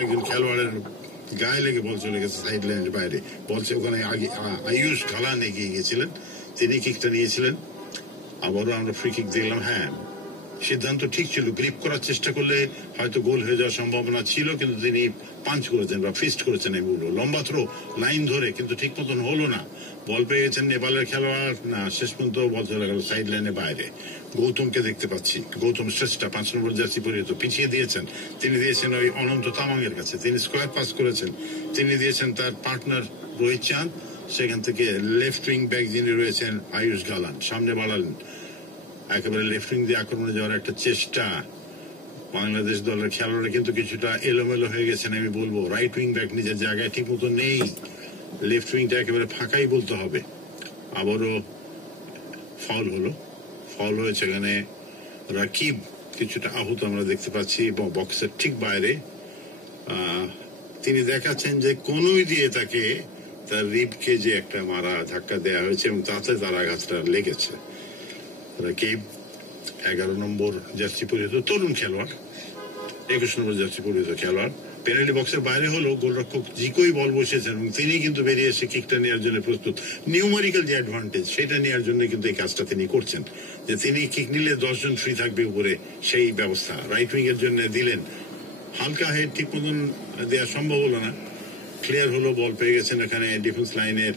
একজন খেলোয়াড়ের গায়ে লেগে বল চলে গেছে সাইড লাইনের বাইরে, বলছে ওখানে আয়ুষ গালান এগিয়ে গেছিলেন, তিনি কিকটা নিয়েছিলেন। আবারও আমরা ফ্রি কিক দেখলাম। হ্যাঁ, সিদ্ধান্ত ঠিক ছিল, গ্রিপ করার চেষ্টা করলে হয়তো গোল হয়ে যাওয়ার সম্ভাবনা ছিল, কিন্তু তিনি পাঞ্চ করেছেন বা ফিস্ট করেছেন। আমি বলবো লম্বা থ্রো লাইন ধরে, কিন্তু ঠিক মতন হলো না। বল পেয়ে গেছেন নেপালের খেলোয়াড়, না শেষ পর্যন্ত বল চলে গেল সাইড লাইনের বাইরে। গৌতমকে দেখতে পাচ্ছি, গৌতম শ্রেষ্ঠা ৫ নম্বর জার্সি পরিহিত, পিছিয়ে দিয়েছেন। তিনি দিয়েছেন ওই অনন্ত তামাংয়ের কাছে, তিনি স্কোয়ার পাস করেছেন। তিনি দিয়েছেন তার পার্টনার রোহিত চাঁদ, সেখান থেকে লেফট উইং ব্যাক যিনি রয়েছেন আয়ুষ গালান, সামনে বাড়ালেন। একেবারে লেফট উইং দিয়ে আক্রমণে যাওয়ার একটা চেষ্টা। বাংলাদেশ দলের খেলোয়াড়রা কিন্তু কিছুটা এলোমেলো হয়ে গেছেন আমি বলবো। রাইট উইং ব্যাক নিজের জায়গায় ঠিক মতো নেই, লেফট উইংটা একেবারে ফাঁকাই বলতে হবে। আবারও ফাউল হলো, ফাউল হয়েছে এখানে। রাকিব কিছুটা আহত আমরা দেখতে পাচ্ছি বক্সের ঠিক বাইরে। তিনি দেখাচ্ছেন যে কোনোই দিয়ে তাকে তার রিবকে যে একটা মারা ধাক্কা দেওয়া হয়েছে এবং তাতে তার আঘাতটা লেগেছে। রাকিব 11 নম্বর জার্সি পরিহিত তরুণ খেলোয়াড়, 21 নম্বর জার্সি পরিহিত খেলোয়াড়। পেনাল্টি বক্সের বাইরে হলো, গোলরক্ষক জিকোই বল বসিয়েছেন এবং তিনি কিন্তু বেরিয়ে এসে কিকটা নেওয়ার জন্য প্রস্তুত। নিউমারিক্যাল যে অ্যাডভান্টেজ সেটা নেওয়ার জন্য কিন্তু এই কাজটা তিনি করছেন, যে তিনি কিক নিলে 10 জন ফ্রি থাকবে উপরে, সেই ব্যবস্থা রাইট উইং এর জন্য দিলেন। হালকা হেড ঠিক মতন দেওয়া সম্ভব হলো না, ক্লিয়ার হলো, বল পেয়ে গেছেন। এখানে ডিফেন্স লাইনের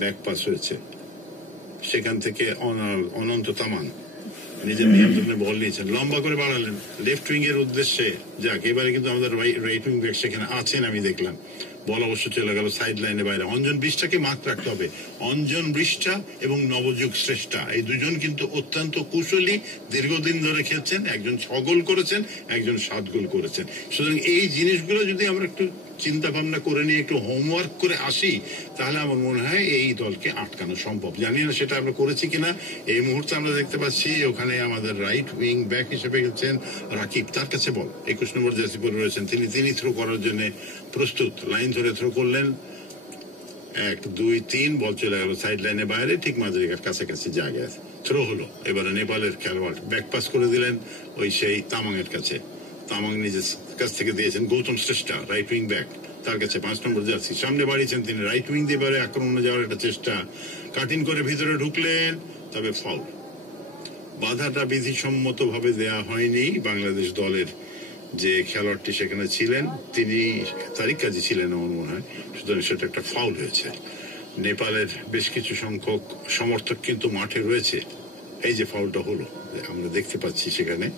ব্যাক পাস হয়েছে, সেখান থেকে অনন্ত তামাং নিজের নিয়ন্ত্রণে বল নিয়েছেন, লম্বা করে বাড়ালেন লেফট উইং এর উদ্দেশ্যে। যাক, এবারে কিন্তু আমাদের রাইট উইং ব্যাক সেখানে আছেন আমি দেখলাম। বল অবশ্য চলে গেল সাইড লাইনের বাইরে। অঞ্জন বৃষ্টাকে মাঠ রাখতে হবে। অঞ্জন বৃষ্টা এবং নবযুগ শ্রেষ্ঠা, এই দুজন কিন্তু অত্যন্ত কুশলী, দীর্ঘদিন ধরে খেলছেন। একজন 6 গোল করেছেন, একজন 7 গোল করেছেন। সুতরাং এই জিনিসগুলো যদি আমরা একটু চিন্তা ভাবনা করে নিয়ে একটু হোমওয়ার্ক করে আসি, তাহলে আমার মনে হয় এই দলকে আটকানো সম্ভব। জানি না সেটা আমরা করেছি কিনা। এই মুহূর্তে আমরা দেখতে পাচ্ছি ওখানে আমাদের রাইট উইং ব্যাক হিসেবে গেছেন রাকিব, তার কাছে বল 21 নম্বর জার্সি পরে রয়েছেন, তিনি থ্রো করার জন্য প্রস্তুত। লাইন ধরে থ্রো করলেন, 1 2 3, বল চলে গেল সাইড লাইনের বাইরে, ঠিক মাঝারিকার কাছাকাছি জায়গায় থ্রো হলো। এবারে নেপালের খেলোয়াড় ব্যাক পাস করে দিলেন ওই সেই তামাংয়ের কাছে। তামাং নিজের কাছ থেকে দিয়েছেন গৌতম শ্রেষ্ঠা, রাইট উইং ব্যাক, তার কাছে 5 নম্বর জার্সি, সামনে বাড়িয়েছেন তিনি। রাইট উইং দিয়ে এবারে আক্রমণে যাওয়ার একটা চেষ্টা, কাটিং করে ভিতরে ঢুকলেন, তবে ফাউল। বাধাটা বিধিসম্মত ভাবে দেয়া হয়নি। বাংলাদেশ দলের যে খেলোয়াড়টি সেখানে ছিলেন তিনি তারিক কাজী ছিলেন আমার মনে হয়, সুতরাং সেটা একটা ফাউল হয়েছে। নেপালের বেশ কিছু সংখ্যক সমর্থক কিন্তু মাঠে রয়েছে। এই যে ফাউলটা হলো আমরা দেখতে পাচ্ছি, সেখানে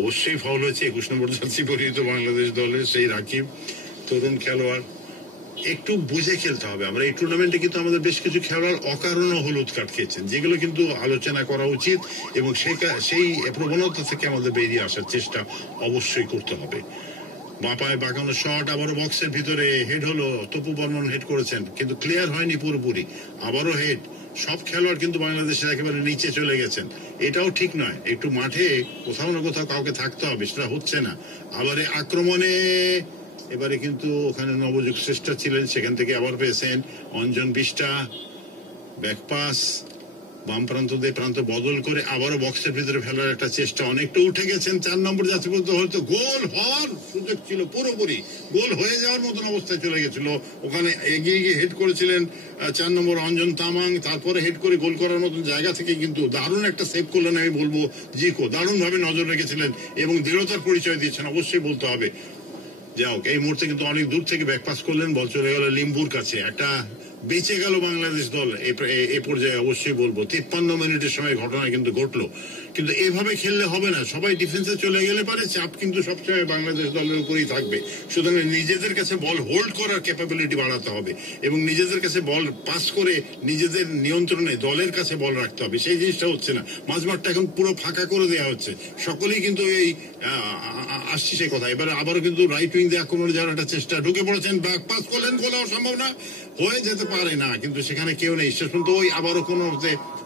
অবশ্যই ফাউল হয়েছে। 21 নম্বর জার্সি পরিহিত বাংলাদেশ দলের সেই রাকিব, তরুণ খেলোয়াড়। একটু বুঝে খেলতে হবে। আমরা এই টুর্নামেন্টে কিন্তু আমাদের বেশ কিছু খেলোয়াড় অকারণে হলুদ কার্ড খেয়েছেন, যেগুলো কিন্তু আলোচনা করা উচিত এবং সেই প্রবণতা থেকে আমাদের বেরিয়ে আসার চেষ্টা অবশ্যই করতে হবে। বাপায় বাঁকানো শট, আবারও বক্সের ভিতরে হেড হলো, তপু বর্মন হেড করেছেন কিন্তু ক্লিয়ার হয়নি পুরোপুরি। আবারও হেড, সব খেলোয়াড় কিন্তু বাংলাদেশের একেবারে নিচে চলে গেছেন। এটাও ঠিক নয়, একটু মাঠে কোথাও না কোথাও কাউকে থাকতে হবে, সেটা হচ্ছে না। আবার আক্রমণে এবারে কিন্তু ওখানে নবযুগ শ্রেষ্ঠা ছিলেন, সেখান থেকে আবার পেয়েছেন অঞ্জন বিষ্টা, ব্যাকপাস, বাম প্রান্ত দিয়ে প্রান্ত বদল করে আবারও বক্সের ভিতরে ফেলার একটা চেষ্টা, অনেকটা উঠে গেছেন। 4 নম্বর জাতি বলতে হয়তো গোল হওয়ার সুযোগ ছিল, পুরোপুরি গোল হয়ে যাওয়ার মতন অবস্থায় চলে গেছিল। ওখানে এগিয়ে গিয়ে হেড করেছিলেন 4 নম্বর অঞ্জন তামাং, তারপরে হেড করে গোল করার মতন জায়গা থেকে কিন্তু দারুণ একটা সেভ করলেন আমি বলবো জিকো, দারুণ ভাবে নজর রেখেছিলেন এবং দৃঢ়তার পরিচয় দিয়েছেন, অবশ্যই বলতে হবে। যাই হোক, এই মুহূর্তে কিন্তু অনেক দূর থেকে ব্যাকপাস করলেন, বল চলে গেল লিম্বুর কাছে। একটা বেঁচে গেল বাংলাদেশ দল এ পর্যায়ে অবশ্যই বলবো। 53 মিনিটের সময় ঘটনা কিন্তু ঘটলো, কিন্তু এভাবে খেললে হবে না। সবাই ডিফেন্সে চলে গেলে পারে চাপ কিন্তু সবসময় বাংলাদেশ দলের উপরেই থাকবে। সুতরাং নিজেদের কাছে বল হোল্ড করার ক্যাপাবিলিটি বাড়াতে হবে এবং নিজেদের কাছে বল পাস করে নিজেদের নিয়ন্ত্রণে দলের কাছে বল রাখতে হবে। সেই জিনিসটা হচ্ছে না। মাঝমাঠটা এখন পুরো ফাঁকা করে দেওয়া হচ্ছে। সকলেই কিন্তু এই আসছি সেই কথা। এবারে আবারও কিন্তু রাইট উইং দিয়ে আক্রমণে যাওয়ার একটা চেষ্টা, ঢুকে পড়েছেন, ব্যাক পাস করলেন, গোল হওয়ার সম্ভাবনা হয়ে যেতে পারে না, কিন্তু সেখানে কেউ নেই। শেষ পর্যন্ত ওই আবারও কোনো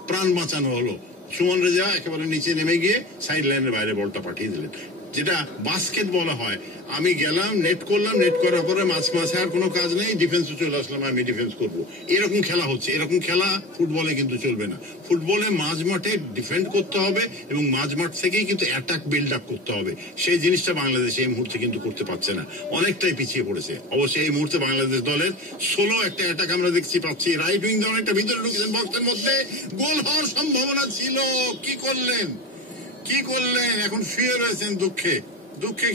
প্রাণ বাঁচানো হলো। সুমন রেজা একেবারে নিচে নেমে গিয়ে সাইড লাইনের বাইরে বলটা পাঠিয়ে দিলেন, যেটা বাস্কেট বলা হয়। আমি গেলাম, নেট করলাম, নেট করার পরে মাঝে আর কোনো কাজ নেই, ডিফেন্সে চলে আসলাম, আমি ডিফেন্স করবো। এরকম খেলা হচ্ছে। এরকম খেলা ফুটবলে কিন্তু চলবে না। ফুটবলে মাঝ মাঠে ডিফেন্ড করতে হবে এবং মাঝ মাঠ থেকেই কিন্তু অ্যাটাক বিল্ড আপ করতে হবে। সেই জিনিসটা বাংলাদেশ এই মুহূর্তে কিন্তু করতে পারছে না, অনেকটাই পিছিয়ে পড়েছে। অবশ্যই এই মুহূর্তে বাংলাদেশ দলের সোলো একটা অ্যাটাক আমরা দেখছি পাচ্ছি। রাইট উইং দিয়ে অনেকটা ভিতরে ঢুকেছেন বক্সের মধ্যে, গোল হওয়ার সম্ভাবনা ছিল। কি করলেন? এখন শুয়ে রয়েছেন দুঃখে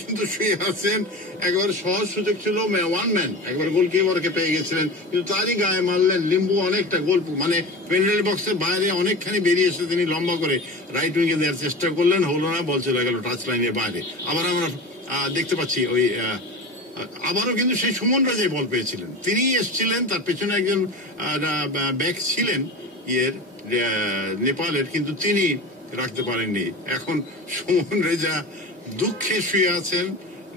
কিন্তু শুয়ে আছেন। একবার সহজ সুযোগ ছিল, ওয়ান ম্যান একবার গোলকিপারকে পেয়ে গেছিলেন, কিন্তু তারই গায়ে মারলেন। লিম্বু অনেকটা গোল মানে পেনাল্টি বক্সের বাইরে অনেকখানি বেরিয়ে এসে তিনি লম্বা করে রাইট উইঙ্গে দেওয়ার চেষ্টা করলেন, হলো না, বল চলে গেল টাচ লাইনের বাইরে। আবার আমরা দেখতে পাচ্ছি ওই আবারও কিন্তু সেই সুমন রাজাই বল পেয়েছিলেন, তিনি এসেছিলেন, তার পেছনে একজন ব্যাক ছিলেন নেপালের, কিন্তু তিনি রাখতে পারেননি। এখন সুমন রেজা দুঃখে শুয়ে আছেন,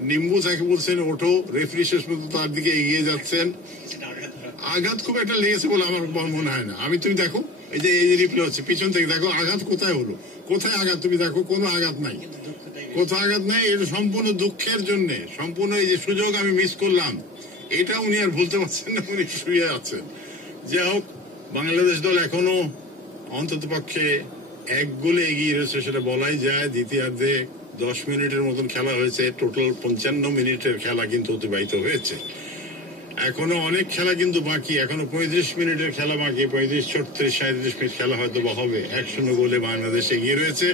নিম্বু তাকে বলছেন ওঠো, রেফারি শেষ পর্যন্ত তার দিকে এগিয়ে যাচ্ছেন। আঘাত খুব একটা লেগেছে বলে আমার মনে হয় না। তুমি দেখো, এই যে রিপ্লে হচ্ছে, পিছন থেকে দেখো আঘাত কোথায় হলো, কোথায় আঘাত, তুমি দেখো কোনো আঘাত নাই, কোথাও আঘাত নাই। এটা সম্পূর্ণ দুঃখের জন্য, সম্পূর্ণ এই যে সুযোগ আমি মিস করলাম, এটা উনি আর ভুলতে পারছেন না, উনি শুয়ে আছেন। যাই হোক, বাংলাদেশ দল এখনো অন্তত পক্ষে এক গোলে এগিয়ে রয়েছে, সেটা বলাই যায়। দ্বিতীয়ার্ধে 10 মিনিটের মতন খেলা হয়েছে, টোটাল 55 মিনিটের খেলা কিন্তু অতিবাহিত হয়েছে। এখনো অনেক খেলা কিন্তু বাকি, এখনো 35 মিনিটের খেলা বাকি। 35, 36, 37 মিনিট খেলা হয়তো বা হবে। 1-0 গোলে বাংলাদেশ এগিয়ে রয়েছে,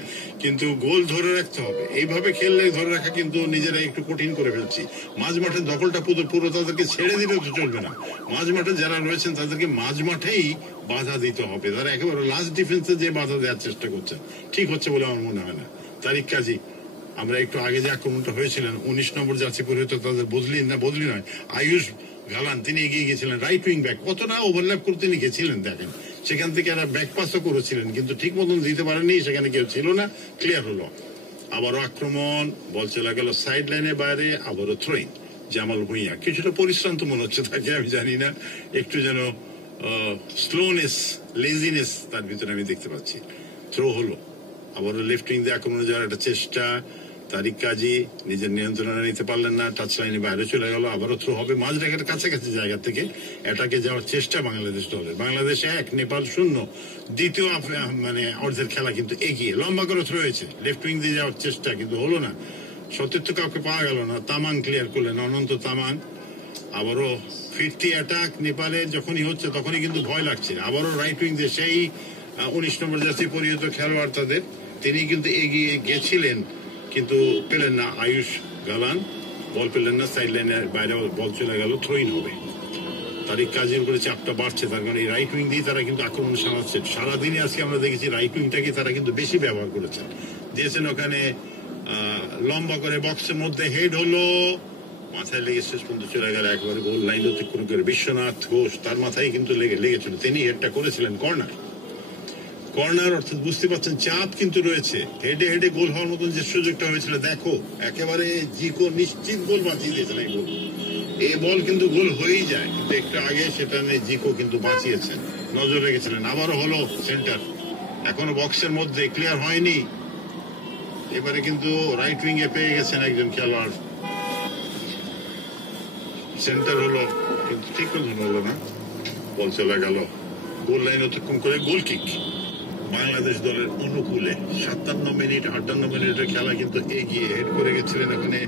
কিন্তু গোল ধরে রাখতে হবে। এইভাবে খেললে ধরে রাখা কিন্তু নিজেরা একটু কঠিন করে ফেলছি। মাঝ মাঠের দখলটা পুরো তাদেরকে ছেড়ে দিলেও তো চলবে না। মাঝ মাঠে যারা রয়েছেন তাদেরকে মাঝ মাঠেই বাধা দিতে হবে। তারা একেবারে লাস্ট ডিফেন্সে যে বাধা দেওয়ার চেষ্টা করছে, ঠিক হচ্ছে বলে আমার মনে হয় না। তারিক কাজী, আমরা একটু আগে যে আক্রমণটা হয়েছিলেন 19 নম্বর জার্সি পরিহিত তাদের বদলি নয়, আয়ুষ গালান, তিনি এগিয়ে গেছিলেন রাইট উইং ব্যাক, কতটা ওভারল্যাপ করতে তিনি গেছিলেন দেখেন। সেখান থেকে একটা ব্যাক পাসও করেছিলেন, কিন্তু ঠিক মতন দিতে পারেননি, সেখানে কেউ ছিল না, ক্লিয়ার হলো। আবারও আক্রমণ, বল চলে গেল সাইড লাইনের বাইরে, আবারও থ্রোইং। জামাল ভুঁইয়া কিছুটা পরিশ্রান্ত মনে হচ্ছে তাকে, আমি জানি না, একটু যেন স্লোনেস, লেজিনেস তার ভিতরে আমি দেখতে পাচ্ছি। থ্রো হলো, আবারও লেফট উইং দিয়ে আক্রমণে যাওয়ার একটা চেষ্টা। তারিক কাজী নিজের নিয়ন্ত্রণে নিতে পারলেন না, টাচ লাইনে বাইরে চলে গেল। আবারও থ্রো হবে মাঝ রেখার কাছাকাছি জায়গা থেকে অ্যাটাকে যাওয়ার চেষ্টা বাংলাদেশ দলের। বাংলাদেশ 1, নেপাল 0। দ্বিতীয় মানে অর্ধের খেলা কিন্তু এগিয়ে, লম্বা করে থ্রো হয়েছে, লেফট উইং দিয়ে যাওয়ার চেষ্টা, কিন্তু হলো না। সতীর্থ কাউকে পাওয়া গেল না, তামাং ক্লিয়ার করলেন, অনন্ত তামাং। আবারও ফিরতি অ্যাটাক নেপালের যখনই হচ্ছে তখনই কিন্তু ভয় লাগছে। আবারও রাইট উইং দিয়ে সেই 19 নম্বর জার্সি পরিহিত খেলোয়াড় তাদের, তিনি কিন্তু এগিয়ে গেছিলেন, কিন্তু পেলেন না। আয়ুষ গালান বল পেলেন না, সাইড লাইনের বাইরে বল চলে গেল, থ্রোইন হবে। তারিক কাজের উপরে চাপটা বাড়ছে, তার কারণে এই রাইট উইং দিয়ে তারা কিন্তু আক্রমণ সারাচ্ছে। সারাদিনে আজকে আমরা দেখেছি রাইট উইংটাকে তারা কিন্তু বেশি ব্যবহার করেছেন, দিয়েছেন ওখানে লম্বা করে বক্সের মধ্যে, হেড হলো, মাথায় লেগে শেষ পর্যন্ত চলে গেল একবারে গোল লাইন অতিক্রম করে। বিশ্বনাথ ঘোষ, তার মাথায় কিন্তু লেগেছিল, তিনি হেডটা করেছিলেন কর্নার, অর্থাৎ বুঝতে পারছেন চাপ কিন্তু রয়েছে। হেডে গোল হওয়ার মতন যে সুযোগটা হয়েছিল, দেখো একেবারে জিকো নিশ্চিত গোল বাঁচিয়ে দিয়েছেন। এই বল কিন্তু গোল হয়েই যায়, কিন্তু একটু আগে সেটা নিয়ে জিকো কিন্তু বাঁচিয়েছেন, নজর রেখেছিলেন। আবারও হলো সেন্টার, এখনো বক্সের মধ্যে, ক্লিয়ার হয়নি। এবারে কিন্তু রাইট উইং এ পেয়ে গেছেন একজন খেলোয়াড়, সেন্টার হলো, কিন্তু ঠিক মতন হলো না, বল চলে গেল গোল লাইন অতিক্রম করে। গোল কিক বাংলাদেশ দলের অনুকূলে। 57 মিনিট, 58 মিনিটের খেলা কিন্তু এগিয়ে, হেড করে গেছিলেন ওখানে,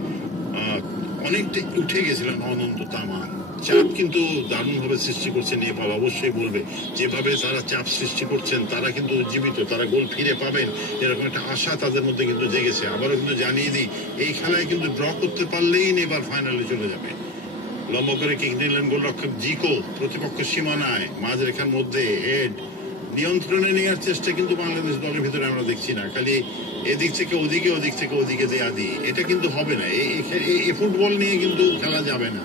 অনেকটা উঠে গেছিলেন অনন্ত তামাং। চাপ কিন্তু দারুণ ভাবে সৃষ্টি করছে নেপাল, অবশ্যই বলবে, যেভাবে তারা চাপ সৃষ্টি করছেন, তারা কিন্তু জীবিত, তারা গোল ফিরে পাবেন এরকম একটা আশা তাদের মধ্যে কিন্তু জেগেছে। আবারও কিন্তু জানিয়ে দিই, এই খেলায় কিন্তু ড্র করতে পারলেই নেপাল ফাইনালে চলে যাবে। লম্বা করে কিক নিলেন গোলরক্ষক জিকো, প্রতিপক্ষ সীমানায় মাঝরেখার মধ্যে হেড, নিয়ন্ত্রণে নেওয়ার চেষ্টা কিন্তু বাংলাদেশ দলের ভিতরে আমরা দেখছি না, খালি এদিক থেকে ওদিকে, ওদিক থেকে ওদিকে দেয়া দিই। এটা কিন্তু হবে না, এই ফুটবল নিয়ে কিন্তু খেলা যাবে না।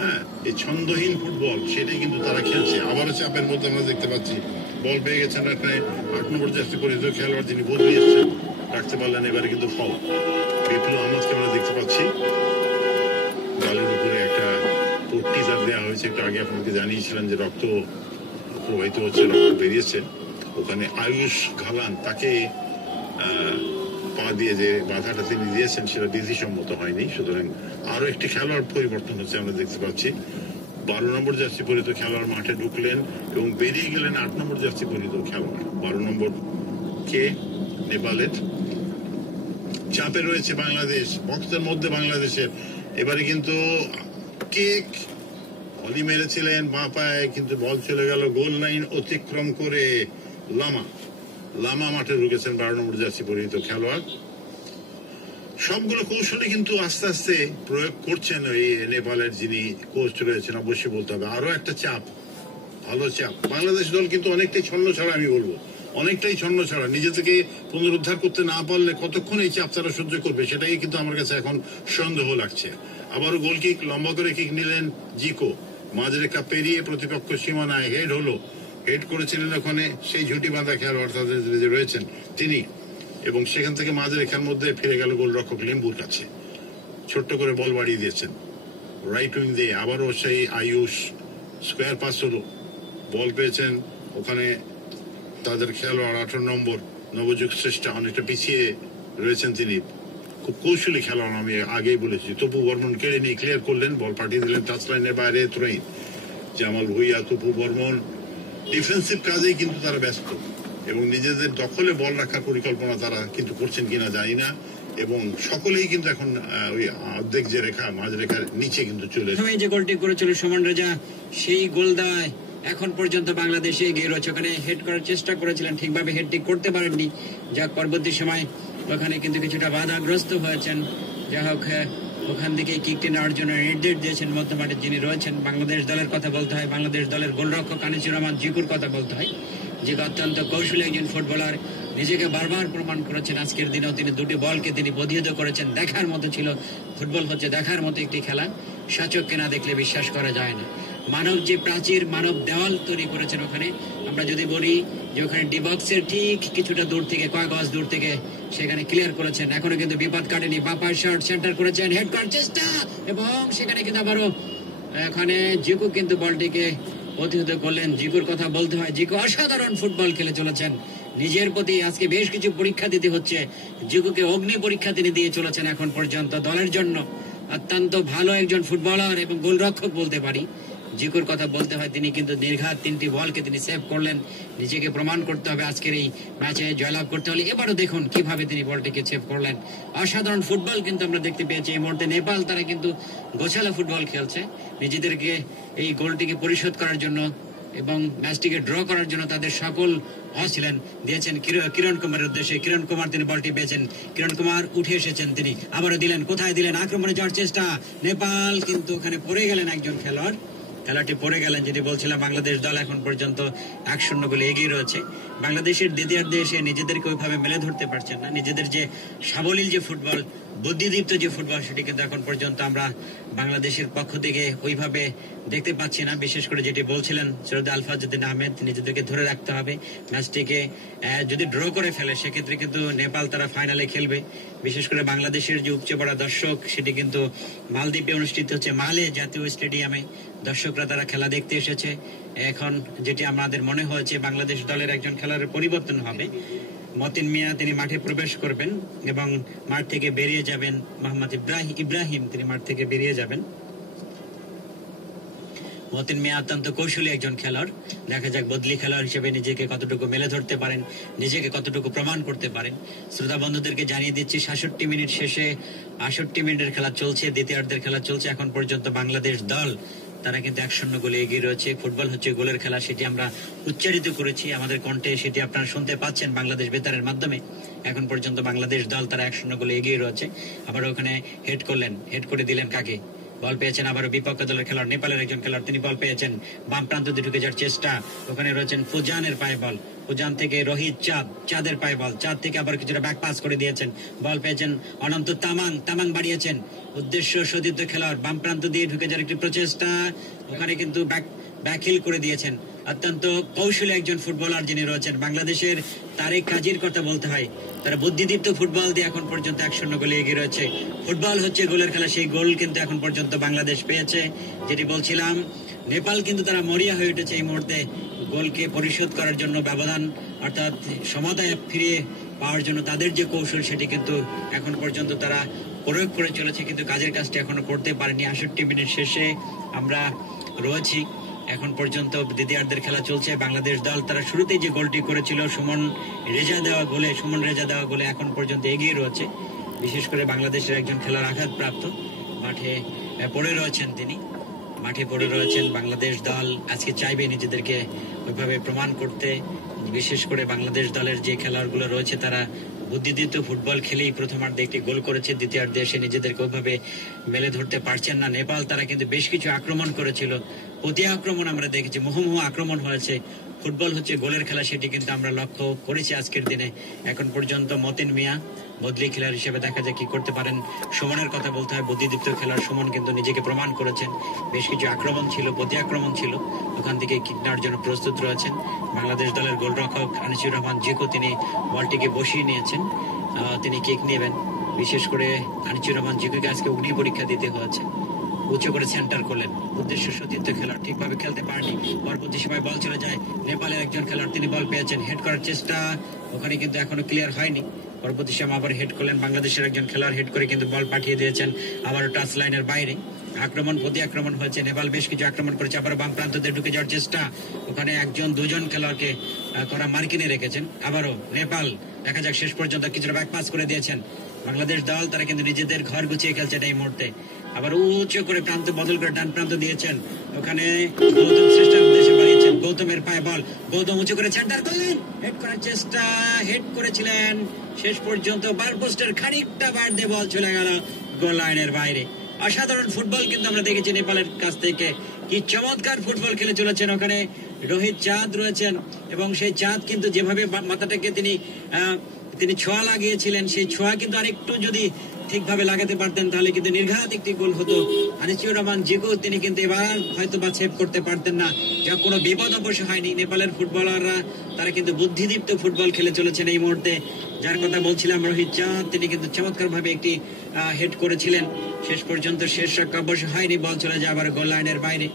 হ্যাঁ, এই ছন্দহীন ফুটবল সেটাই কিন্তু তারা খেলছে। আবারও চাপের মধ্যে আমরা দেখতে পাচ্ছি, বল পেয়ে গেছেন এখানে 8 নম্বর জার্সি পরিহিত খেলোয়াড়, তিনি বদলে এসছেন, রাখতে পারলেন, এবারে কিন্তু ফাউল। বিপুল আহমদকে আমরা দেখতে পাচ্ছি, গালের উপরে একটা পট্টি তার দেওয়া হয়েছে, একটু আগে আপনাকে জানিয়েছিলেন যে রক্ত প্রবাহিত হচ্ছে, রক্ত বেরিয়েছে। ওখানে আয়ুষ ঘালান, তাকে পা দিয়ে যে বাধাটা তিনি দিয়েছেন সেটা বিধিসম্মত হয়নি, সুতরাং আরো একটি খেলোয়াড় পরিবর্তন হচ্ছে আমরা দেখতে পাচ্ছি। 12 নম্বর জার্সি পরিহিত খেলোয়াড় মাঠে ঢুকলেন এবং বেরিয়ে গেলেন 8 নম্বর জার্সি পরিহিত খেলোয়াড়। 12 নম্বর কে নেপালের। চাপে রয়েছে বাংলাদেশ, বক্সের মধ্যে বাংলাদেশের। এবারে কিন্তু কেক অলি মেরেছিলেন বাঁ পায়ে, কিন্তু বল চলে গেল গোল লাইন অতিক্রম করে। লামা মাঠে ঢুকেছেন 12 নম্বর জার্সি পরিহিত খেলোয়াড়। সবগুলো কৌশলে কিন্তু আস্তে আস্তে প্রয়োগ করছেন ওই নেপালের যিনি কোচ রয়েছেন। অবশ্যই বলতে হবে আরো একটা চাপ, ভালো চাপ। বাংলাদেশ দল কিন্তু অনেকটাই ছন্ন ছাড়া, আমি বলবো অনেকটাই ছন্ন ছাড়া। নিজে থেকে পুনরুদ্ধার করতে না পারলে কতক্ষণ এই চাপ তারা সহ্য করবে, সেটাই কিন্তু আমার কাছে এখন সন্দেহ লাগছে। আবারও গোল কিক, লম্বা করে কিক নিলেন জিকো, মাঝরেখা পেরিয়ে প্রতিপক্ষ সীমানায় হেড হলো। হেড করেছিলেন ওখানে সেই ঝুঁটি বাঁধা খেলোয়াড় তাদের যে রয়েছেন তিনি, এবং সেখান থেকে মাঝরেখার মধ্যে ফিরে গেল গোলরক্ষক লিম্বুর কাছে। ছোট্ট করে বল বাড়িয়ে দিয়েছেন রাইট উইং দিয়ে। আবারও সেই আয়ুষ স্কোয়ার পাস হলো, বল পেয়েছেন ওখানে তাদের খেলোয়াড় 18 নম্বর নবযুগ শ্রেষ্ঠ, অনেকটা পিছিয়ে রয়েছেন তিনি, খুব কৌশলী খেলোয়াড়, আমি আগেই বলেছি। তপু বর্মন কেড়ে নিয়ে ক্লিয়ার করলেন, বল পাঠিয়ে দিলেন টাচ লাইনের বাইরে। ত্রয়ীন, জামাল ভুইয়া, তপু বর্মন ডিফেন্সিভ কাজেই কিন্তু তারা ব্যস্ত, এবং নিজেদের দখলে বল রাখার পরিকল্পনা তারা কিন্তু করছেন কিনা জানি না। এবং সকলেই কিন্তু এখন ওই অর্ধেক যে রেখা, মাঝ রেখার নিচে কিন্তু চলে যে গোলটি করেছিল সুমন রাজা, সেই গোল দেওয়ায় এখন পর্যন্ত বাংলাদেশে এগিয়ে রয়েছে। ওখানে হেড করার চেষ্টা করেছিলেন, ঠিকভাবে হেডটি করতে পারেননি, যা পরবর্তী সময় ওখানে কিন্তু কিছুটা বাধাগ্রস্ত হয়েছেন। যা হোক, ওখান থেকে কিকটি নেওয়ার জন্য নির্দেশ দিয়েছেন মধ্যমাঠে যিনি রয়েছেন। বাংলাদেশ দলের কথা বলতে হয়, বাংলাদেশ দলের গোলরক্ষক আনিসুর রহমান জিকুর কথা বলতে হয়, জিকু অত্যন্ত কৌশলী একজন ফুটবলার, নিজেকে বারবার প্রমাণ করেছেন। আজকের দিনেও তিনি দুটি বলকে তিনি প্রতিহত করেছেন। দেখার মতো ছিল, ফুটবল হচ্ছে দেখার মতো একটি খেলা, সচক্ষে না দেখলে বিশ্বাস করা যায় না। মানব যে প্রাচীর, মানব দেওয়াল তৈরি করেছেন ওখানে, আমরা যদি বলি যে ওখানে ডি বক্সের ঠিক কিছুটা দূর থেকে, কয়েক গজ দূর থেকে সেখানে ক্লিয়ার করেছেন। এখনো কিন্তু বিপদ কাটেনি, বাপার শট সেন্টার করেছেন, হেড করার চেষ্টা, এবং সেখানে কিন্তু আবারও এখানে জিকু কিন্তু বলটিকে প্রতিহত করলেন। জিকুর কথা বলতে হয়, জিকু অসাধারণ ফুটবল খেলে চলেছেন। নিজের প্রতি আজকে বেশ কিছু পরীক্ষা দিতে হচ্ছে, জিকুকে অগ্নি পরীক্ষা তিনি দিয়ে চলেছেন এখন পর্যন্ত। দলের জন্য অত্যন্ত ভালো একজন ফুটবলার এবং গোলরক্ষক বলতে পারি। জিকুর কথা বলতে হয়, তিনি কিন্তু নির্ঘাত 3টি বলকে তিনি সেভ করলেন। নিজেকে প্রমাণ করতে হবে আজকের এই ম্যাচে জয়লাভ করতে হলে। এবারও দেখুন কিভাবে তিনি বলটিকে সেভ করলেন। অসাধারণ ফুটবল কিন্তু আমরা দেখতে পেয়েছি এই মুহূর্তে। নেপাল তারা কিন্তু গোছালো ফুটবল খেলছে, নিজেদেরকে এই গোলটিকে পরিশোধ করার জন্য এবং ম্যাচটিকে ড্র করার জন্য তাদের সকল ছিলেন দিয়েছেন কিরণ কুমারের উদ্দেশ্যে। কিরণ কুমার তিনি বলটি পেয়েছেন, কিরণ কুমার উঠে এসেছেন, তিনি আবারও দিলেন, কোথায় দিলেন, আক্রমণে যাওয়ার চেষ্টা, নেপাল কিন্তু ওখানে পড়ে গেলেন একজন খেলোয়াড়, খেলাটি পড়ে গেলেন। যেটি বলছিলাম, বাংলাদেশ দল এখন পর্যন্ত 1-0 গোলে এগিয়ে রয়েছে। বাংলাদেশের দ্বিতীয়ার্ধে এসে নিজেদেরকে ওইভাবে মেলে ধরতে পারছেন না। নিজেদের যে সাবলীল যে ফুটবল, বুদ্ধিদীপ্ত যে ফুটবল, সেটি কিন্তু এখন পর্যন্ত আমরা বাংলাদেশের পক্ষ থেকে ওইভাবে দেখতে পাচ্ছি না। বিশেষ করে যেটি বলছিলেন সৈয়দ আলফাজউদ্দিন আহমেদ, নিজেদেরকে ধরে রাখতে হবে। ম্যাচটিকে যদি ড্র করে ফেলে সেক্ষেত্রে কিন্তু নেপাল তারা ফাইনালে খেলবে। বিশেষ করে বাংলাদেশের যে উপচে পড়া দর্শক, সেটি কিন্তু মালদ্বীপে অনুষ্ঠিত হচ্ছে, মালে জাতীয় স্টেডিয়ামে দর্শকরা তারা খেলা দেখতে এসেছে। এখন যেটি আমাদের মনে হয়েছে, বাংলাদেশ দলের একজন খেলোয়াড়ের পরিবর্তন হবে। মতিন মিয়া তিনি মাঠে প্রবেশ করবেন এবং মাঠ থেকে বেরিয়ে যাবেন মোহাম্মদ ইব্রাহিম, তিনি মাঠ থেকে বেরিয়ে যাবেন। মতিন মিয়া অত্যন্ত কৌশলী একজন খেলোয়াড়, দেখা যাক বদলি খেলোয়াড় হিসেবে নিজেকে কতটুকু মেলে ধরতে পারেন, নিজেকে কতটুকু প্রমাণ করতে পারেন। শ্রোতা বন্ধুদেরকে জানিয়ে দিচ্ছি 66 মিনিট শেষে 68 মিনিটের খেলা চলছে, দ্বিতীয়ার্ধের খেলা চলছে। এখন পর্যন্ত বাংলাদেশ দল তারা কিন্তু 1-0 গোলে এগিয়ে রয়েছে। ফুটবল হচ্ছে গোলের খেলা, সেটি আমরা উচ্চারিত করেছি আমাদের কণ্ঠে, সেটি আপনারা শুনতে পাচ্ছেন বাংলাদেশ বেতারের মাধ্যমে। এখন পর্যন্ত বাংলাদেশ দল তারা 1-0 গোলে এগিয়ে রয়েছে। আবার ওখানে হেড করলেন, হেড করে দিলেন কাকে, বল পেয়েছেন আবার বিপক্ষ দলের খেলোয়াড়, নেপালের একজন খেলোয়াড়, তিনি বল পেয়েছেন, বাম প্রান্ত দিয়ে ঢুকে যাওয়ার চেষ্টা, ওখানে রয়েছেন ফুজানের পায়ে বল, ফুজান থেকে রোহিত চাঁদের পায়ে বল, চাঁদ থেকে আবার কিছুটা ব্যাক পাস করে দিয়েছেন, বল পেয়েছেন অনন্ত তামাং বাড়িয়েছেন, উদ্দেশ্য সতীর্থ খেলোয়াড়, বাম প্রান্ত দিয়ে ঢুকে যাওয়ার একটি প্রচেষ্টা, ওখানে কিন্তু ব্যাকহিল করে দিয়েছেন। অত্যন্ত কৌশলী একজন ফুটবলার যিনি রয়েছেন বাংলাদেশের, তারেক কাজীর কথা বলতে হয়। তারা বুদ্ধিদীপ্ত ফুটবল দিয়ে এখন পর্যন্ত 1-0 গোলে এগিয়ে রয়েছে। ফুটবল হচ্ছে গোলের খেলা, সেই গোল কিন্তু এখন পর্যন্ত বাংলাদেশ পেয়েছে। যেটি বলছিলাম, নেপাল কিন্তু তারা মরিয়া হয়ে উঠেছে এই মুহূর্তে গোলকে পরিশোধ করার জন্য, ব্যবধান অর্থাৎ সমতায় ফিরিয়ে পাওয়ার জন্য তাদের যে কৌশল সেটি কিন্তু এখন পর্যন্ত তারা প্রয়োগ করে চলেছে, কিন্তু কাজের কাজটি এখনো করতে পারেনি। 68 মিনিট শেষে আমরা রয়েছি, এখন পর্যন্ত দ্বিতীয়ার্ধের খেলা চলছে। বাংলাদেশ দল তারা শুরুতেই যে গোলটি করেছিল সুমন রেজা দেওয়া গোলে এখন পর্যন্ত এগিয়ে রয়েছে। বিশেষ করে বাংলাদেশের একজন খেলোয়াড় আঘাতপ্রাপ্ত, মাঠে পড়ে রয়েছেন। বাংলাদেশ দল আজকে চাইবে নিজেদেরকে ওইভাবে প্রমাণ করতে। বিশেষ করে বাংলাদেশ দলের যে খেলোয়াড়গুলো রয়েছে তারা বুদ্ধিদীপ্ত ফুটবল খেলেই প্রথমার্ধে একটি গোল করেছে, দ্বিতীয়ার্ধে এসে নিজেদেরকে ওইভাবে মেলে ধরতে পারছেন না। নেপাল তারা কিন্তু বেশ কিছু আক্রমণ করেছিল, প্রতি আক্রমণ আমরা দেখেছি, মুহুর্মুহু আক্রমণ হয়েছে। ফুটবল হচ্ছে গোলের খেলা, সেটি কিন্তু আমরা লক্ষ্য করেছি আজকের দিনে। এখন পর্যন্ত মতিন মিয়া বদলি খেলোয়াড় হিসেবে দেখা যায় কি করতে পারেন। সুমনের কথা বলতে হয়, বুদ্ধিদীপ্ত খেলোয়াড় সুমন কিন্তু নিজেকে প্রমাণ করেছেন। বেশ কিছু আক্রমণ ছিল, প্রতি আক্রমণ ছিল, ওখান থেকে কিক নেওয়ার জন্য প্রস্তুত রয়েছেন বাংলাদেশ দলের গোলরক্ষক আনিসুর রহমান জিকো। তিনি বলটিকে বসিয়ে নিয়েছেন, তিনি কিক নেবেন। বিশেষ করে আনিসুর রহমান জিকোকে আজকে অগ্নি পরীক্ষা দিতে হয়েছে। উঁচু করে সেন্টার করলেন, উদ্দেশ্য সতীর্থ খেলোয়াড় ঠিকভাবে খেলতে পারেনি। পরবর্তী সময় বল চলে যায় নেপালের একজন খেলোয়াড়, তিনি বল পেয়েছেন, হেড করার চেষ্টা, ওখানে কিন্তু এখনো ক্লিয়ার হয়নি। পরবর্তী সময় আবার হেড করলেন বাংলাদেশের একজন খেলোয়াড়, হেড করে কিন্তু বল পাঠিয়ে দিয়েছেন আবার টাচ লাইনের বাইরে। প্রতি আক্রমণ হয়েছে, নেপাল বেশ কিছু আক্রমণ করেছে, আবার বাম প্রান্ত দিয়ে ঢুকে যাওয়ার চেষ্টা, ওখানে দুজন খেলোয়াড়কে করা মার্কিনে রেখেছেন। আবারও নেপাল, দেখা যাক শেষ পর্যন্ত কিছুটা ব্যাক পাস করে দিয়েছেন বাংলাদেশ দল। তারা কিন্তু নিজেদের ঘর গুছিয়ে খেলছেন এই মুহূর্তে। আবার উঁচু করে প্রান্ত বদল করে ডান প্রান্ত দিয়েছেন, ওখানে গৌতম শ্রেষ্ঠের উদ্দেশ্যে বাড়িয়েছেন, গৌতমের পায়ে বল, গৌতম উঁচু করে সেন্টার করলেন, হেড করার চেষ্টা, হেড করেছিলেন, শেষ পর্যন্ত বার পোস্টের খানিকটা বার দিয়ে বল চলে গেল গোল লাইনের বাইরে। অসাধারণ ফুটবল কিন্তু আমরা দেখেছি নেপালের কাছ থেকে, কি চমৎকার ফুটবল খেলে চলেছেন। ওখানে রোহিত চাঁদ রয়েছেন এবং সেই চাঁদ কিন্তু যেভাবে মাথাটাকে তিনি ছোঁয়া লাগিয়েছিলেন, সেই ছোঁয়া কিন্তু আরেকটু যদি ঠিকভাবে লাগাতে পারতেন তাহলে কিন্তু নির্ঘাত একটি গোল হতো। আনিসুর রহমান জিকো তিনি কিন্তু এবার হয়তো বা সেভ করতে পারতেন না, যা কোনো বিপদ অবশ্য হয়নি। নেপালের ফুটবলাররা তারা কিন্তু বুদ্ধিদীপ্ত ফুটবল খেলে চলেছেন এই মুহূর্তে। যার কথা বলছিলাম রোহিত চাঁদ, তিনি কিন্তু চমৎকার ভাবে একটি হেড করেছিলেন, শেষ পর্যন্ত শেষ রক্ষা অবশ্য হয়নি, বল চলে যায় আবার গোল লাইনের বাইরে।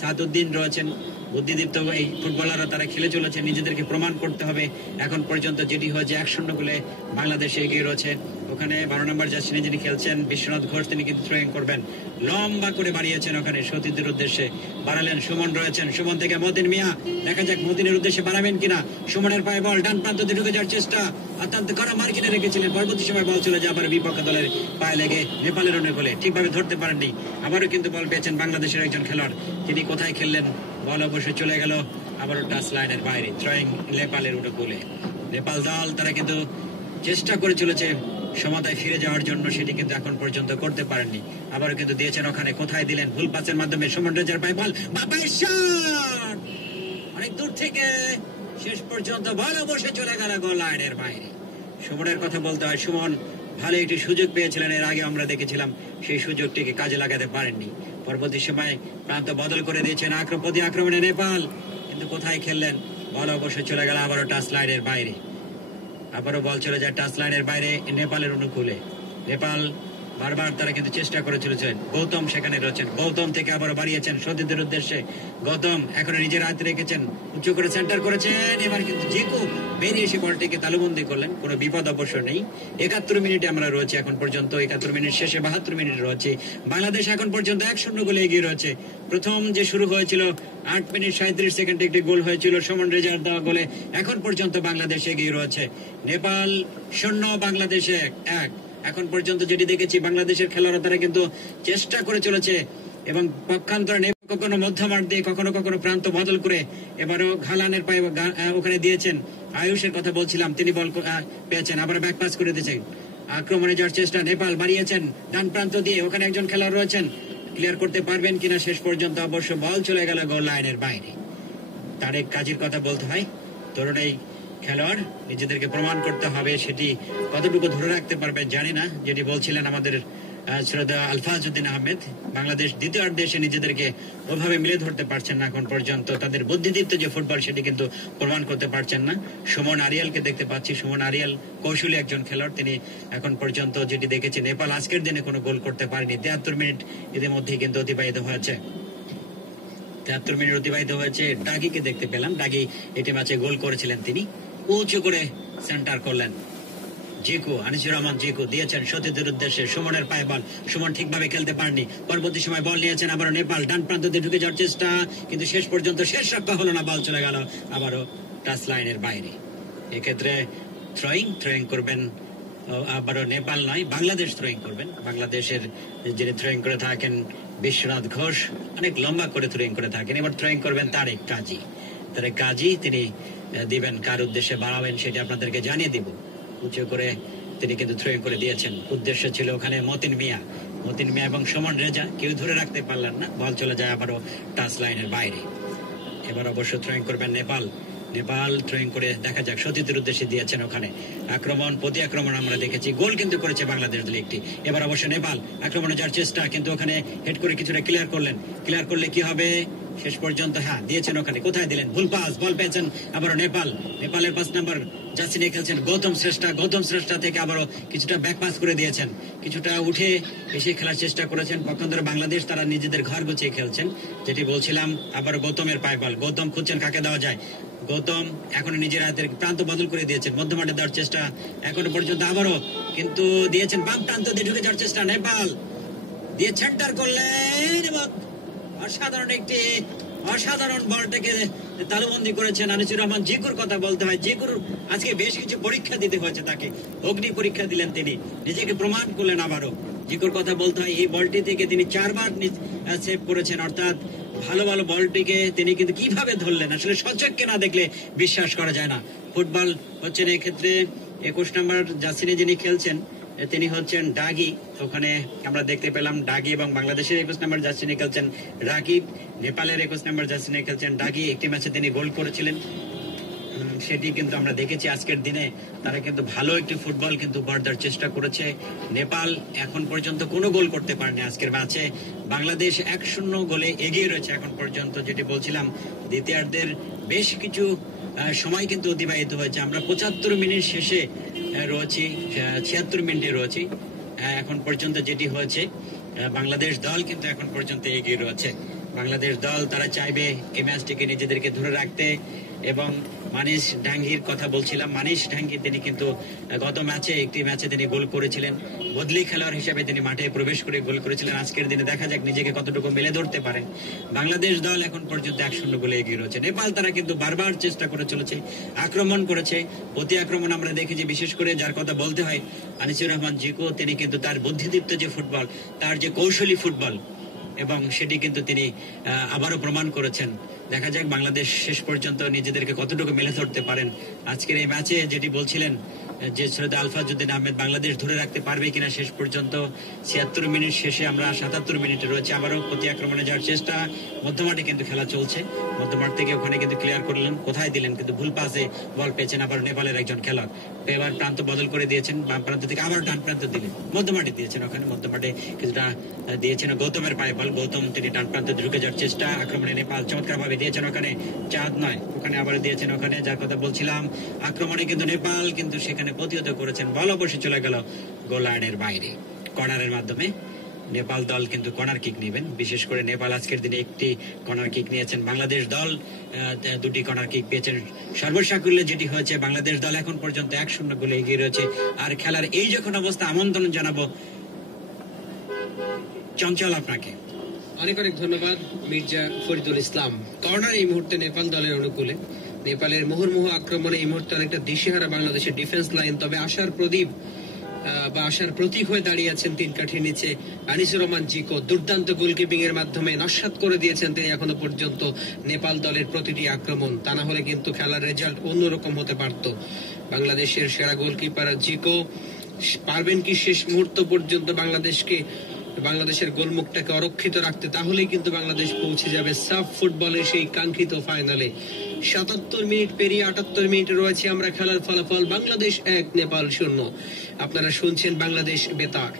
সাদউদ্দিন রয়েছেন, বুদ্ধিদীপ্ত এই ফুটবলাররা তারা খেলে চলেছে, নিজেদেরকে প্রমাণ করতে হবে। এখন পর্যন্ত যেটি হয়েছে 1-0 গোলে বাংলাদেশ এগিয়ে রয়েছে। ওখানে 12 নম্বর জার্সি যিনি খেলছেন বিশ্বনাথ ঘোষ, তিনি কিন্তু থ্রোয়িং করবেন, লম্বা করে বাড়িয়েছেন, ওখানে সতীর্থের উদ্দেশ্যে বাড়ালেন। সুমন রয়েছেন, সুমন থেকে মতিন মিয়া, দেখা যাক মতিনের উদ্দেশ্যে বাড়াবেন কিনা। সুমনের পায়ে বল, ডান প্রান্ত দিয়ে ঢুকে যাওয়ার চেষ্টা, অত্যন্ত কড়া মার্কিনে রেখেছিলেন। পরবর্তী সময় বল চলে যায় আবার বিপক্ষ দলের পায়ে লেগে নেপালের অনেক গোলে ঠিকভাবে ধরতে পারেননি। আবারও কিন্তু বল পেয়েছেন বাংলাদেশের একজন খেলোয়াড়, তিনি কোথায় খেললেন, বল অবশ্যই চলে গেল আবারও টাচ লাইনের বাইরে। থ্রোয়িং নেপালের উঠে গোলে। নেপাল দল তারা কিন্তু চেষ্টা করে চলেছে সমতায় ফিরে যাওয়ার জন্য, সেটি কিন্তু এখন পর্যন্ত করতে পারেননি। আবারও কিন্তু দিয়েছেন, ওখানে কোথায় দিলেন, ভুল পাসের মাধ্যমে সুমন রেজার পায়ে বল, বাপায়ের শট অনেক দূর থেকে, শেষ পর্যন্ত বল অবশ্যই চলে গেল গোল লাইনের বাইরে। সুমনের কথা বলতে হয়, সুমন ভালো একটি সুযোগ পেয়েছিলেন, এর আগে আমরা দেখেছিলাম, সেই সুযোগটিকে কাজে লাগাতে পারেননি। পরবর্তী সময় প্রান্ত বদল করে দিয়েছেন প্রতি আক্রমণে নেপাল, কিন্তু কোথায় খেললেন, বল অবশ্যই চলে গেল আবারও টাচ লাইনের বাইরে। আবারও বল চলে যায় টাচ লাইনের বাইরে নেপালের অনুকূলে। নেপাল বারবার তারা কিন্তু চেষ্টা করে চলেছেন, গৌতম সেখানে রয়েছেন, গৌতম থেকে আবারও বাড়িয়েছেন সতীর্থের উদ্দেশ্যে, গৌতম এখন নিজের হাতে রেখেছেন, উচ্চ করে সেন্টার করেছেন, এবার কিন্তু জিকো বেরিয়ে এসে বলটিকে তালুবন্দি করলেন, কোনো বিপদ অবশ্য নেই। 71 মিনিটে আমরা রয়েছে এখন পর্যন্ত, 71 মিনিট শেষে 72 মিনিট রয়েছে। বাংলাদেশ এখন পর্যন্ত 1-0 গোলে এগিয়ে রয়েছে। প্রথম যে শুরু হয়েছিল 8 মিনিট 37 সেকেন্ডে একটি গোল হয়েছিল সুমন রেজার দেওয়া গোলে, এখন পর্যন্ত বাংলাদেশ এগিয়ে রয়েছে। নেপাল 0, বাংলাদেশে 1। এখন পর্যন্ত যেটি দেখেছি, বাংলাদেশের খেলোয়াড়রা তারা কিন্তু চেষ্টা করে চলেছে এবং পক্ষান্তরে কখনো মধ্যমাঠ দিয়ে কখনো কখনো প্রান্ত বদল করে, এবারও ঘালানের পায়ে ওখানে দিয়েছেন, আয়ুষের কথা বলছিলাম, তিনি বল পেয়েছেন, আবার ব্যাক পাস করে দিয়েছেন, আক্রমণে যাওয়ার চেষ্টা, নেপাল বাড়িয়েছেন ডান প্রান্ত দিয়ে, ওখানে একজন খেলোয়াড় রয়েছেন, ক্লিয়ার করতে পারবেন কিনা শেষ পর্যন্ত অবশ্য বল চলে গেল গোল লাইনের বাইরে। তারেক কাজীর কথা বলতে হয়, তরুণ এই খেলোয়াড়, নিজেদেরকে প্রমাণ করতে হবে, সেটি কতটুকু ধরে রাখতে পারবে জানি না। যেটি বলছিলেন আমাদের শ্রদ্ধা আলফাজউদ্দিন আহমেদ, বাংলাদেশ দ্বিতীয়ার্ধে এসে নিজেদেরকে ওভাবে মিলে ধরতে পারছেন না এখন পর্যন্ত, তাদের বুদ্ধিদীপ্ত যে ফুটবল সেটি কিন্তু প্রমাণ করতে পারছেন না। সুমন আরিয়ালকে দেখতে পাচ্ছি, সুমন আরিয়াল কৌশলী একজন খেলোয়াড়, তিনি এখন পর্যন্ত যেটি দেখেছি নেপাল আজকের দিনে কোনো গোল করতে পারেনি। 73 মিনিট ইতিমধ্যেই কিন্তু অতিবাহিত হয়েছে, 73 মিনিট অতিবাহিত হয়েছে। ডাগিকে দেখতে পেলাম, ডাগি এটি ম্যাচে গোল করেছিলেন, তিনি উঁচু করে সেন্টার করলেন। জিকু, আনিসুর রহমান জিকু দিয়েছেন সতীদের উদ্দেশ্যে, সুমনের পায়ে বল, সুমন ঠিকভাবে খেলতে পারেনি, পরবর্তী সময় বল নিয়েছেন আবারও নেপাল, ডান প্রান্ত দিয়ে ঢুকে যাওয়ার চেষ্টা, কিন্তু শেষ পর্যন্ত শেষ রক্ষা হলো না, বল চলে গেল আবারও টাচ লাইনের বাইরে। এক্ষেত্রে থ্রোয়িং করবেন আবারও নেপাল নয়, বাংলাদেশ থ্রোয়িং করবেন। বাংলাদেশের যিনি থ্রোয়িং করে থাকেন বিশ্বনাথ ঘোষ, অনেক লম্বা করে থ্রোয়িং করে থাকেন। এবার থ্রোয়িং করবেন তারেক কাজী, তিনি দিবেন কার উদ্দেশ্যে বাড়াবেন সেটা আপনাদেরকে জানিয়ে দিব। উঁচু করে তিনি কিন্তু থ্রোয়িং করে দিয়েছেন, উদ্দেশ্য ছিল ওখানে মতিন মিয়া এবং সুমন রেজা, কেউ ধরে রাখতে পারলেন না, বল চলে যায় আবারও টাচ লাইনের বাইরে। এবার অবশ্য থ্রোয়িং করবেন নেপাল থ্রোয়িং করে দেখা যাক, সতীদের উদ্দেশ্যে দিয়েছেন, ওখানে প্রতি আক্রমণ আমরা দেখেছি, গোল কিন্তু করেছে বাংলাদেশ দল একটি। এবার অবশ্য নেপাল আক্রমণে যাওয়ার চেষ্টা, কিন্তু ওখানে হেড করে কিছুটা ক্লিয়ার করলে কি হবে শেষ পর্যন্ত, হ্যাঁ দিয়েছেন, ওখানে কোথায় দিলেন, ভুল পাস, বল পেয়েছেন আবারও নেপালের 5 নম্বর জার্সি নিয়ে খেলছেন গৌতম শ্রেষ্ঠা থেকে আবারও কিছুটা ব্যাক পাস করে দিয়েছেন, কিছুটা উঠে এসে খেলার চেষ্টা করেছেন। পক্ষান্তরে বাংলাদেশ তারা নিজেদের ঘর গুছিয়ে খেলছেন, যেটি বলছিলাম। আবার গৌতমের পায়ে বল, গৌতম খুঁজছেন কাকে দেওয়া যায়, গৌতম এখন নিজের হাতের প্রান্ত বদল করে দিয়েছেন, মধ্যমাঠে দেওয়ার চেষ্টা এখনো পর্যন্ত, আবারও কিন্তু দিয়েছেন বাম প্রান্ত দিয়ে ঢুকে যাওয়ার চেষ্টা, নেপাল দিয়ে সেন্টার করলেন এবং অসাধারণ বলটাকে তালুবন্দি করেছেন আনিসুর রহমান জিকুর কথা বলতে হয়। জিকুর আজকে বেশ কিছু পরীক্ষা দিতে হয়েছে, তাকে অগ্নি পরীক্ষা দিলেন, তিনি নিজেকে প্রমাণ করলেন। আবারও জিকুর কথা বলতে হয়, এই বলটি থেকে তিনি 4 বার সেভ করেছেন, অর্থাৎ ভালো বলটিকে তিনি কিন্তু কিভাবে ধরলেন, আসলে সচক্ষে না দেখলে বিশ্বাস করা যায় না। ফুটবল হচ্ছেন এক্ষেত্রে 21 নম্বর জার্সি নিয়ে যিনি খেলছেন তিনি হচ্ছেন ডাগি, ওখানে আমরা দেখতে পেলাম ডাগি, এবং বাংলাদেশের 21 নম্বর জার্সি নিয়ে খেলছেন রাকিব, নেপালের 21 নম্বর জার্সি নিয়ে খেলছেন ডাগি। একটি ম্যাচে তিনি গোল করেছিলেন, সেটি কিন্তু আমরা দেখেছি আজকের দিনে। তারা কিন্তু ভালো একটি ফুটবল কিন্তু গড়ার চেষ্টা করেছে। নেপাল এখন পর্যন্ত কোনো গোল করতে পারেনি আজকের ম্যাচে। বাংলাদেশ 1-0 গোলে এগিয়ে রয়েছে এখন পর্যন্ত, যেটি বলছিলাম দ্বিতীয়ার্ধের বেশ কিছু সময় কিন্তু অতিবাহিত হয়েছে। আমরা 75 মিনিট শেষে রয়েছি, 76 মিনিটে রয়েছি এখন পর্যন্ত। যেটি হয়েছে বাংলাদেশ দল কিন্তু এখন পর্যন্ত এগিয়ে রয়েছে। বাংলাদেশ দল তারা চাইবে এই ম্যাচটিকে নিজেদেরকে ধরে রাখতে, এবং মানিশ ডাঙ্গির কথা বলছিলাম, মানিশ ডাঙ্গি তিনি কিন্তু গত একটি ম্যাচে তিনি গোল করেছিলেন, বদলি খেলোয়াড় হিসেবে তিনি মাঠে প্রবেশ করে গোল করেছিলেন। আজকের দিনে দেখা যাক নিজেকে কতটুকু মেলে ধরতে পারে। বাংলাদেশ দল এখন পর্যন্ত 1-0 গোলে এগিয়ে রয়েছে। নেপাল তারা কিন্তু বারবার চেষ্টা করে চলেছে, আক্রমণ করেছে, প্রতি আক্রমণ আমরা দেখেছি, বিশেষ করে যার কথা বলতে হয় আনিসুর রহমান জিকু, তিনি কিন্তু তার বুদ্ধিদীপ্ত যে ফুটবল, তার যে কৌশলী ফুটবল, এবং সেটি কিন্তু তিনি আবারও প্রমাণ করেছেন। দেখা যাক বাংলাদেশ শেষ পর্যন্ত নিজেদেরকে কতটুকু মেলে ধরতে পারেন আজকের এই ম্যাচে। যেটি বলছিলেন যে শ্রদ্ধা আলফাজউদ্দিন আহমেদ, বাংলাদেশ ধরে রাখতে পারবে কিনা শেষ পর্যন্ত। 76 মিনিট শেষে আমরা 77 মিনিটে রয়েছে, আবারও প্রতি আক্রমণে যাওয়ার চেষ্টা, মধ্যমাঠে কিন্তু খেলা চলছে, মধ্যমাঠ থেকে ওখানে কিন্তু ক্লিয়ার করলেন, কোথায় দিলেন, কিন্তু ভুল পাসে বল পেয়েছেন আবার নেপালের একজন খেলোয়াড়। এবার প্রান্ত বদল করে দিয়েছেন, বাম প্রান্ত থেকে আবার ডান প্রান্ত দিলেন, মধ্যমাঠে দিয়েছেন, ওখানে মধ্যমাঠে কিছুটা দিয়েছেন গৌতমের পায়ে বল, গৌতম তিনি ডান প্রান্তে ঢুকে যাওয়ার চেষ্টা, আক্রমণে নেপাল চমৎকার ভাবে দিয়েছেন, ওখানে চাঁদ নয়, ওখানে আবার দিয়েছেন, ওখানে যার কথা বলছিলাম আক্রমণে কিন্তু নেপাল কিন্তু সেখানে প্রতিহত করেছেন, বল অবশ্যই চলে গেল গোল লাইনের বাইরে। কর্নারের মাধ্যমে নেপাল দল কিন্তু কর্নার কিক নেবেন, বিশেষ করে নেপাল আজকের দিনে একটি কর্নার কিক নিয়েছেন, বাংলাদেশ দল 2টি কর্নার কিক পেয়েছেন। সর্বসাকুল্যে যেটি হয়েছে, বাংলাদেশ দল এখন পর্যন্ত 1-0 গোলে এগিয়ে রয়েছে। আর খেলার এই যখন অবস্থা, আমন্ত্রণ জানাবো চঞ্চল আপনাকে। অনেক ধন্যবাদ মির্জা ফরিদুল ইসলাম। কর্নার এই মুহূর্তে নেপাল দলের অনুকূলে, নেপালের মুহুর্মুহু আক্রমণে এই মুহূর্তে অনেকটা দিশেহারা বাংলাদেশের ডিফেন্স লাইন। তবে আশার প্রদীপ বা আশার প্রতীক হয়ে দাঁড়িয়ে আছেন 3 কাঠির নিচে আনিসুর রহমান জিকো। দুর্দান্ত গোলকিপিং এর মাধ্যমে নস্যাৎ করে দিয়েছেন তিনি এখনো পর্যন্ত নেপাল দলের প্রতিটি আক্রমণ। তা না হলে কিন্তু খেলার রেজাল্ট অন্যরকম হতে পারত। বাংলাদেশের সেরা গোলকিপার জিকো পারবেন কি শেষ মুহূর্ত পর্যন্ত বাংলাদেশকে বাংলাদেশের গোলমুখটাকে অরক্ষিত রাখতে, তাহলেই কিন্তু বাংলাদেশ পৌঁছে যাবে সাফ ফুটবলের সেই কাঙ্ক্ষিত ফাইনালে। ৭৭ মিনিট পেরিয়ে ৭৮ মিনিট রয়েছে আমরা খেলার ফলাফল বাংলাদেশ ১ নেপাল ০। আপনারা শুনছেন বাংলাদেশ বেতার।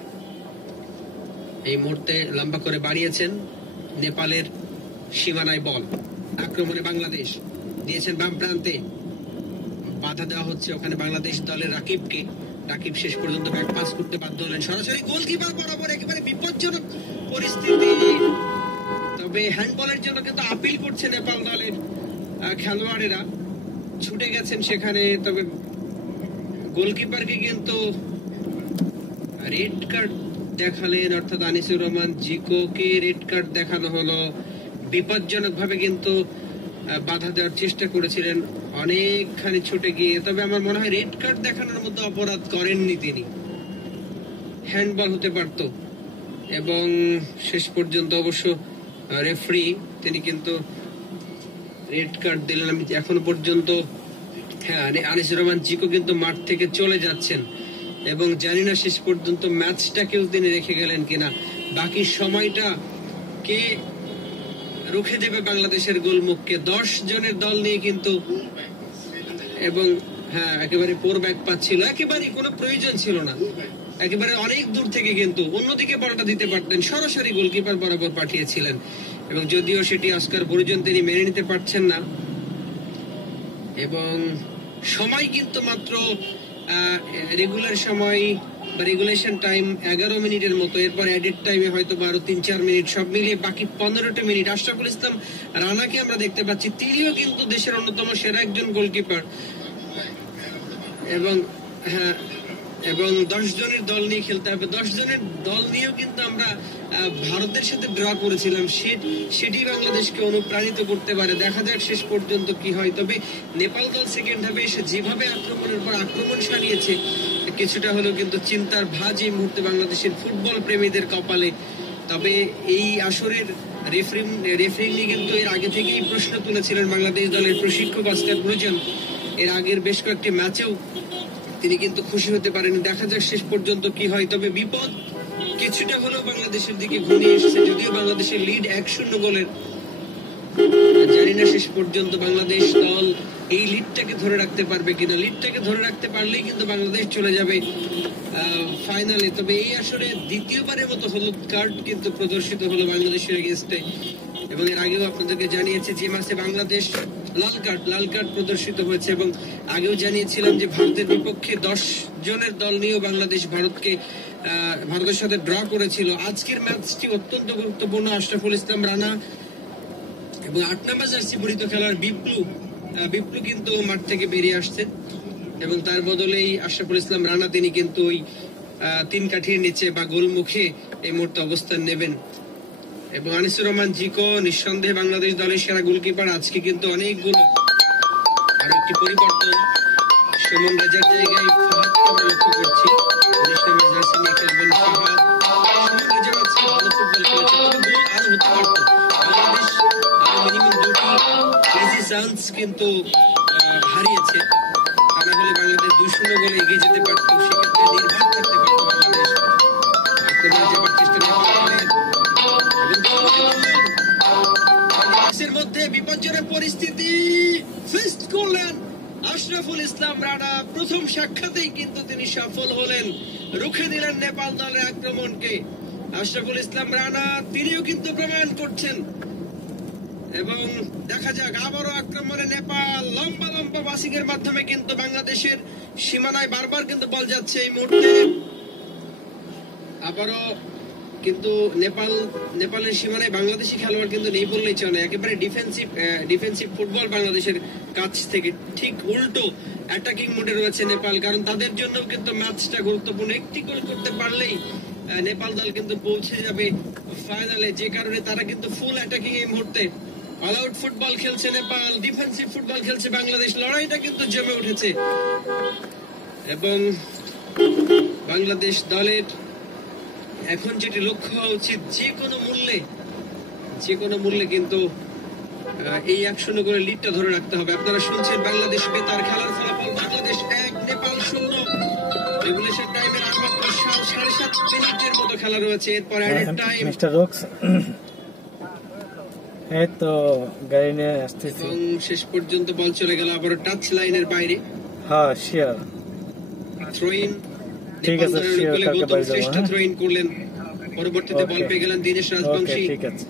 এই মুহূর্তে লম্বা করে বাড়িয়েছেন নেপালের সীমানায় বল, আক্রমণে বাংলাদেশ দিয়েছেন বাম প্রান্তে, বাধা দেওয়া হচ্ছে ওখানে বাংলাদেশ দলের রাকিবকে। রাকিব শেষ পর্যন্ত ব্যাক পাস করতে বাধ্য হলেন, সরাসরি গোলকিপার বরাবর, একেবারে বিপজ্জনক পরিস্থিতি। তবে হ্যান্ডবলের জন্য কিন্তু আপিল করছে নেপাল দলের খেলোয়াড়েরা, ছুটে গেছেন সেখানে। তবে গোলকিপারকে কিন্তু রেড কার্ড দেখালেন, অর্থাৎ আনিসুর রহমান জিকোকে রেড কার্ড দেখানো হলো। বিপজ্জনক ভাবে কিন্তু বাধা দেওয়ার চেষ্টা করেছিলেন অনেকখানি ছুটে গিয়ে। তবে আমার মনে হয় রেড কার্ড দেখানোর মতো অপরাধ করেননি তিনি, হ্যান্ডবল হতে পারত। এবং শেষ পর্যন্ত অবশ্য রেফারি তিনি কিন্তু রেড কার্ড দিলেন। আমি এখনো পর্যন্ত, হ্যাঁ, আনিসুর রহমান জিকো কিন্তু মাঠ থেকে চলে যাচ্ছেন এবং জানি না শেষ পর্যন্ত ম্যাচটাকেও তিনি রেখে গেলেন কিনা। বাকি সময়টা কে রুখে দেবে বাংলাদেশের গোলমুখকে? 10 জনের দল নিয়ে কিন্তু, এবং হ্যাঁ, একেবারে পোর ব্যাক পাচ্ছিল, একেবারে কোনো প্রয়োজন ছিল না, একেবারে অনেক দূর থেকে কিন্তু অন্যদিকে বলটা দিতে পারতেন, সরাসরি গোলকিপার বরাবর পাঠিয়েছিলেন। এবং যদিও সেটি অস্কার বরিজন তিনি মেনে নিতে পারছেন না। এবং সময় কিন্তু মাত্র রেগুলার সময় বা রেগুলেশন টাইম 11 মিনিটের মতো, এরপর অ্যাডেড টাইমে হয়তো আরো 3-4 মিনিট, সব মিলিয়ে বাকি 15টা মিনিট। আশরাফুল ইসলাম রানাকে আমরা দেখতে পাচ্ছি, তিনিও কিন্তু দেশের অন্যতম সেরা একজন গোলকিপার। এবং হ্যাঁ, এবং 10 জনের দল নিয়ে খেলতে হবে। 10 জনের দল নিয়েও কিন্তু আমরা ভারতের সাথে ড্র করেছিলাম, সেটি বাংলাদেশকে অনুপ্রাণিত করতে পারে। দেখা যাক শেষ পর্যন্ত কি হয়। তবে নেপাল দল সেকেন্ড হাফে এসে যেভাবে আক্রমণের পর আক্রমণ সারিয়েছে, কিছুটা হলেও কিন্তু চিন্তার ভাঁজ এই মুহূর্তে বাংলাদেশের ফুটবল প্রেমীদের কপালে। তবে এই আসরের রেফারি নিয়ে কিন্তু এর আগে থেকেই প্রশ্ন তুলেছিলেন বাংলাদেশ দলের প্রশিক্ষক অস্কার বরিজন। এর আগের বেশ কয়েকটি ম্যাচেও তিনি কিন্তু খুশি হতে পারেন। দেখা যাক শেষ পর্যন্ত কি হয়। তবে বিপদ কিছুটা হলেও বাংলাদেশের দিকে ঘনিয়ে এসেছে, যদিও বাংলাদেশের লিড 1-0 গোলের। জানি না শেষ পর্যন্ত বাংলাদেশ দল এই লিডটাকে ধরে রাখতে পারবে কিনা। লিডটাকে ধরে রাখতে পারলেই কিন্তু বাংলাদেশ চলে যাবে ফাইনালে। তবে এই আসরে দ্বিতীয়বারের মতো হলুদ কার্ড কিন্তু প্রদর্শিত হলো বাংলাদেশের এগেইনস্টে। এবং এর আগেও আপনাদেরকে জানিয়েছি যে ম্যাচে বাংলাদেশ লাল কার্ড প্রদর্শিত হয়েছে। এবং আগেও জানিয়েছিলাম যে ভারতের বিপক্ষে 10 জনের দল নিয়েও বাংলাদেশ ভারতের সাথে ড্র করেছিল। আজকের ম্যাচটি অত্যন্ত গুরুত্বপূর্ণ। আশরাফুল ইসলাম রানা এবং 8 নম্বর জার্সি পরিহিত খেলোয়াড় বিপ্লু কিন্তু মাঠ থেকে বেরিয়ে আসছেন এবং তার বদলেই আশরাফুল ইসলাম রানা তিনি কিন্তু ওই 3 কাঠির নিচে বা গোলমুখে এই মুহূর্তে অবস্থান নেবেন। এবং আনিসুর রহমান জিকো নিঃসন্দেহে বাংলাদেশ দলের সেরা গোলকিপার। আজকে কিন্তু অনেকগুলো, আর একটি পরিবর্তন, সুমন রেজার জায়গায় ফাহাদকে আমরা লক্ষ্য করছি। 19 নম্বর জার্সি নিয়ে খেলবেন ফাহাদ। সুমন রেজার আজকে ভালো ফুটবল খেলেছে, তবে গোল আরো হতে পারত। বাংলাদেশ মিনিমাম 2টি ইজি চান্স কিন্তু হারিয়েছে, তা না হলে বাংলাদেশ 2-0 গোলে এগিয়ে যেতে পারত। সেক্ষেত্রে নির্ভর থাকতে পারত বাংলাদেশ। আক্রমণে যাবার চেষ্টা করেন এর মধ্যে বিপজ্জনক পরিস্থিতি, ফিস্ট করলেন আশরাফুল ইসলাম রানা। প্রথম সাক্ষাতেই কিন্তু তিনি সফল হলেন, রুখে দিলেন নেপাল দলের আক্রমণকে। আশরাফুল ইসলাম রানা তিনিও কিন্তু প্রমাণ করছেন। এবং দেখা যাক আবারও আক্রমণে নেপাল, লম্বা পাসিং এর মাধ্যমে কিন্তু বাংলাদেশের সীমানায় বারবার কিন্তু বল যাচ্ছে। এই মুহূর্তে আবারও কিন্তু নেপালের সীমানায় বাংলাদেশি খেলোয়াড় কিন্তু নেই বললেই চলে। একেবারে ডিফেন্সিভ ফুটবল বাংলাদেশের কাছ থেকে, ঠিক উল্টো অ্যাটাকিং মোডে রয়েছে নেপাল। কারণ তাদের জন্য কিন্তু ম্যাচটা গুরুত্বপূর্ণ। একটি গোল করতে পারলেই নেপাল দল কিন্তু পৌঁছে যাবে ফাইনালে, যে কারণে তারা কিন্তু ফুল অ্যাটাকিং এই মুহূর্তে। অল আউট ফুটবল খেলছে নেপাল, ডিফেন্সিভ ফুটবল খেলছে বাংলাদেশ। লড়াইটা কিন্তু জমে উঠেছে এবং বাংলাদেশ দলের এখন যেটি লক্ষ্য হওয়া উচিত, যে কোনো মূল্যে কিন্তু এই 1-0 করে লিডটা ধরে রাখতে হবে। আপনারা শুনছেন বাংলাদেশ বেতার। খেলার ফলাফল বাংলাদেশ 1 নেপাল 0। রেগুলেশন টাইমের 8 সাল 7.5 মিনিটের মতো খেলা রয়েছে, এরপর অ্যাডেড টাইম। মিস্টার রক্স এই তো গাড়ি নিয়ে আসতেছি। এবং শেষ পর্যন্ত বল চলে গেল আবার টাচ লাইনের বাইরে। হ্যাঁ শিওর, থ্রোইন ঠিক আছে, শিওর কালকে বাড়ি যাবো। শ্রেষ্ঠ থ্রোইন করলেন, পরবর্তীতে বল পেয়ে গেলেন দীনেশ রাজবংশী। ঠিক আছে,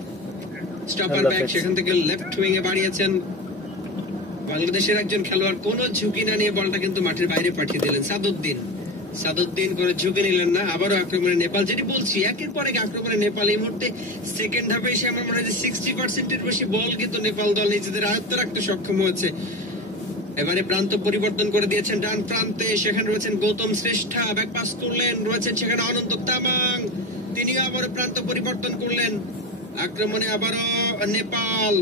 স্টপার ব্যাক সেখান থেকে লেফট উইং এ বাড়িয়েছেন বাংলাদেশের একজন খেলোয়াড়। কোন ঝুঁকি না নিয়ে বলটা কিন্তু মাঠের বাইরে পাঠিয়ে দিলেন সাদুদ্দিন করে ঝুঁকি নিলেন না। আবারও আক্রমণে নেপাল, যেটি বলছি একের পর এক আক্রমণে নেপাল। এই মুহূর্তে সেকেন্ড হাফে এসে আমার মনে হয় 60%-এর বেশি বল কিন্তু নেপাল দল নিজেদের আয়ত্ত রাখতে সক্ষম হয়েছে। এবারে প্রান্ত পরিবর্তন করে দিয়েছেন ডান প্রান্তে, সেখানে রয়েছেন গৌতম শ্রেষ্ঠা, ব্যাক পাস করলেন, রয়েছেন সেখানে অনন্ত তামাং, তিনিও আবারও প্রান্ত পরিবর্তন করলেন। আক্রমণে আবারও নেপাল,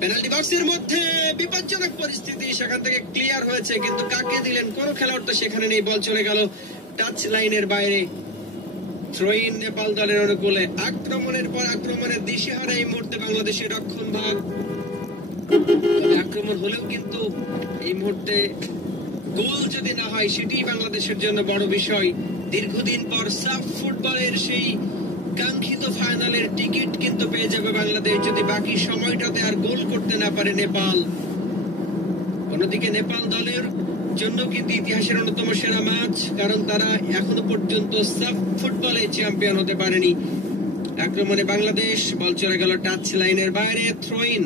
পেনাল্টি বক্সের মধ্যে বিপজ্জনক পরিস্থিতি, সেখান থেকে ক্লিয়ার হয়েছে কিন্তু কাকে দিলেন কোন খেলোয়াড় তো সেখানে নেই। বল চলে গেল টাচ লাইনের বাইরে। থ্রোইন নেপাল দলের অনুকূলে। আক্রমণের পর আক্রমণের দিশেহারা এই মুহূর্তে বাংলাদেশের রক্ষণ ভাগ। তবে আক্রমণ হলেও কিন্তু এই মুহূর্তে গোল যদি না হয় সেটি বাংলাদেশের জন্য বড় বিষয়। দীর্ঘদিন পর সাফ ফুটবলের সেই কাঙ্ক্ষিত ফাইনালের টিকিট কিন্তু পেয়ে যাবে বাংলাদেশ যদি বাকি সময়টাতে আর গোল করতে না পারে নেপাল। অন্যদিকে নেপাল দলের জন্য কিন্তু ইতিহাসের অন্যতম সেরা ম্যাচ, কারণ তারা এখনো পর্যন্ত সাফ ফুটবলে চ্যাম্পিয়ন হতে পারেনি। আক্রমণে বাংলাদেশ, বল চলে গেল টাচ লাইনের বাইরে। থ্রোইন,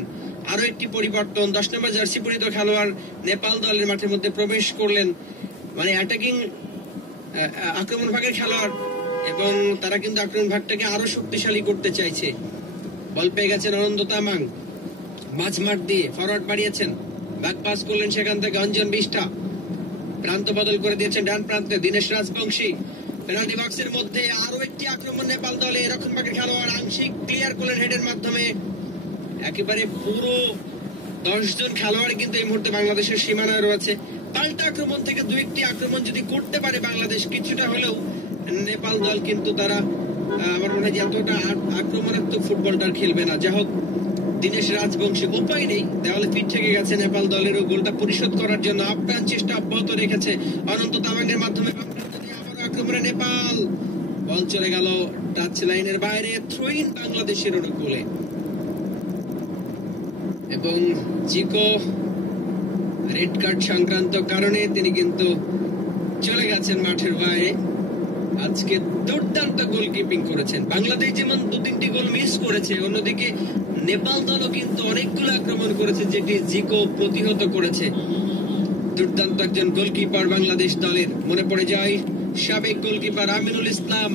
আরো একটি পরিবর্তন, 10 নম্বর জার্সি পরিহিত খেলোয়াড় নেপাল দলের মাঠের মধ্যে প্রবেশ করলেন, মানে অ্যাটাকিং আক্রমণ ভাগের খেলোয়াড়, এবং তারা কিন্তু আক্রমণ ভাগটাকে আরো শক্তিশালী করতে চাইছে। বল পেয়ে গেছেন অনন্ত তামাং, মাঝমাঠ দিয়ে ফরওয়ার্ড বাড়িয়েছেন, ব্যাক পাস করলেন সেখান থেকে অঞ্জন বিষ্টা, প্রান্ত বদল করে দিয়েছেন ডান প্রান্তে দীনেশ রাজবংশী। পেনাল্টি বক্সের মধ্যে আরো একটি আক্রমণ নেপাল দলে, এরকম ভাগে খেলোয়াড় আংশিক ক্লিয়ার করলেন হেডের মাধ্যমে। একেবারে পুরো 10 জন খেলোয়াড় কিন্তু এই মুহূর্তে বাংলাদেশের সীমানায় রয়েছে। পাল্টা আক্রমণ থেকে 2-1টি আক্রমণ যদি করতে পারে বাংলাদেশ, কিছুটা হলেও নেপাল দল কিন্তু তারা আমার মনে হয় যে এতটা আক্রমণাত্মক ফুটবলটা খেলবে না। যাই হোক, দীনেশ রাজবংশী উপায় নেই, দেওয়ালে ফিট থেকে গেছে নেপাল দলেরও গোলটা পরিশোধ করার জন্য আপ্রাণ চেষ্টা অব্যাহত রেখেছে অনন্ত তামাংয়ের মাধ্যমে। আবার আক্রমণে নেপাল, বল চলে গেল টাচ লাইনের বাইরে। থ্রোইন বাংলাদেশের অনুকূলে, এবং জিকো রেড কার্ড সংক্রান্ত কারণে তিনি কিন্তু চলে গেছেন মাঠের বাইরে। আজকে দুর্দান্ত গোলকিপিং করেছেন বাংলাদেশ, যেমন 2-3টি গোল মিস করেছে, অন্যদিকে নেপাল দলও কিন্তু অনেকগুলো আক্রমণ করেছে যেটি জিকো প্রতিহত করেছে। দুর্দান্ত একজন গোলকিপার বাংলাদেশ দলের। মনে পড়ে যায় সাবেক গোলকিপার আমিনুল ইসলাম,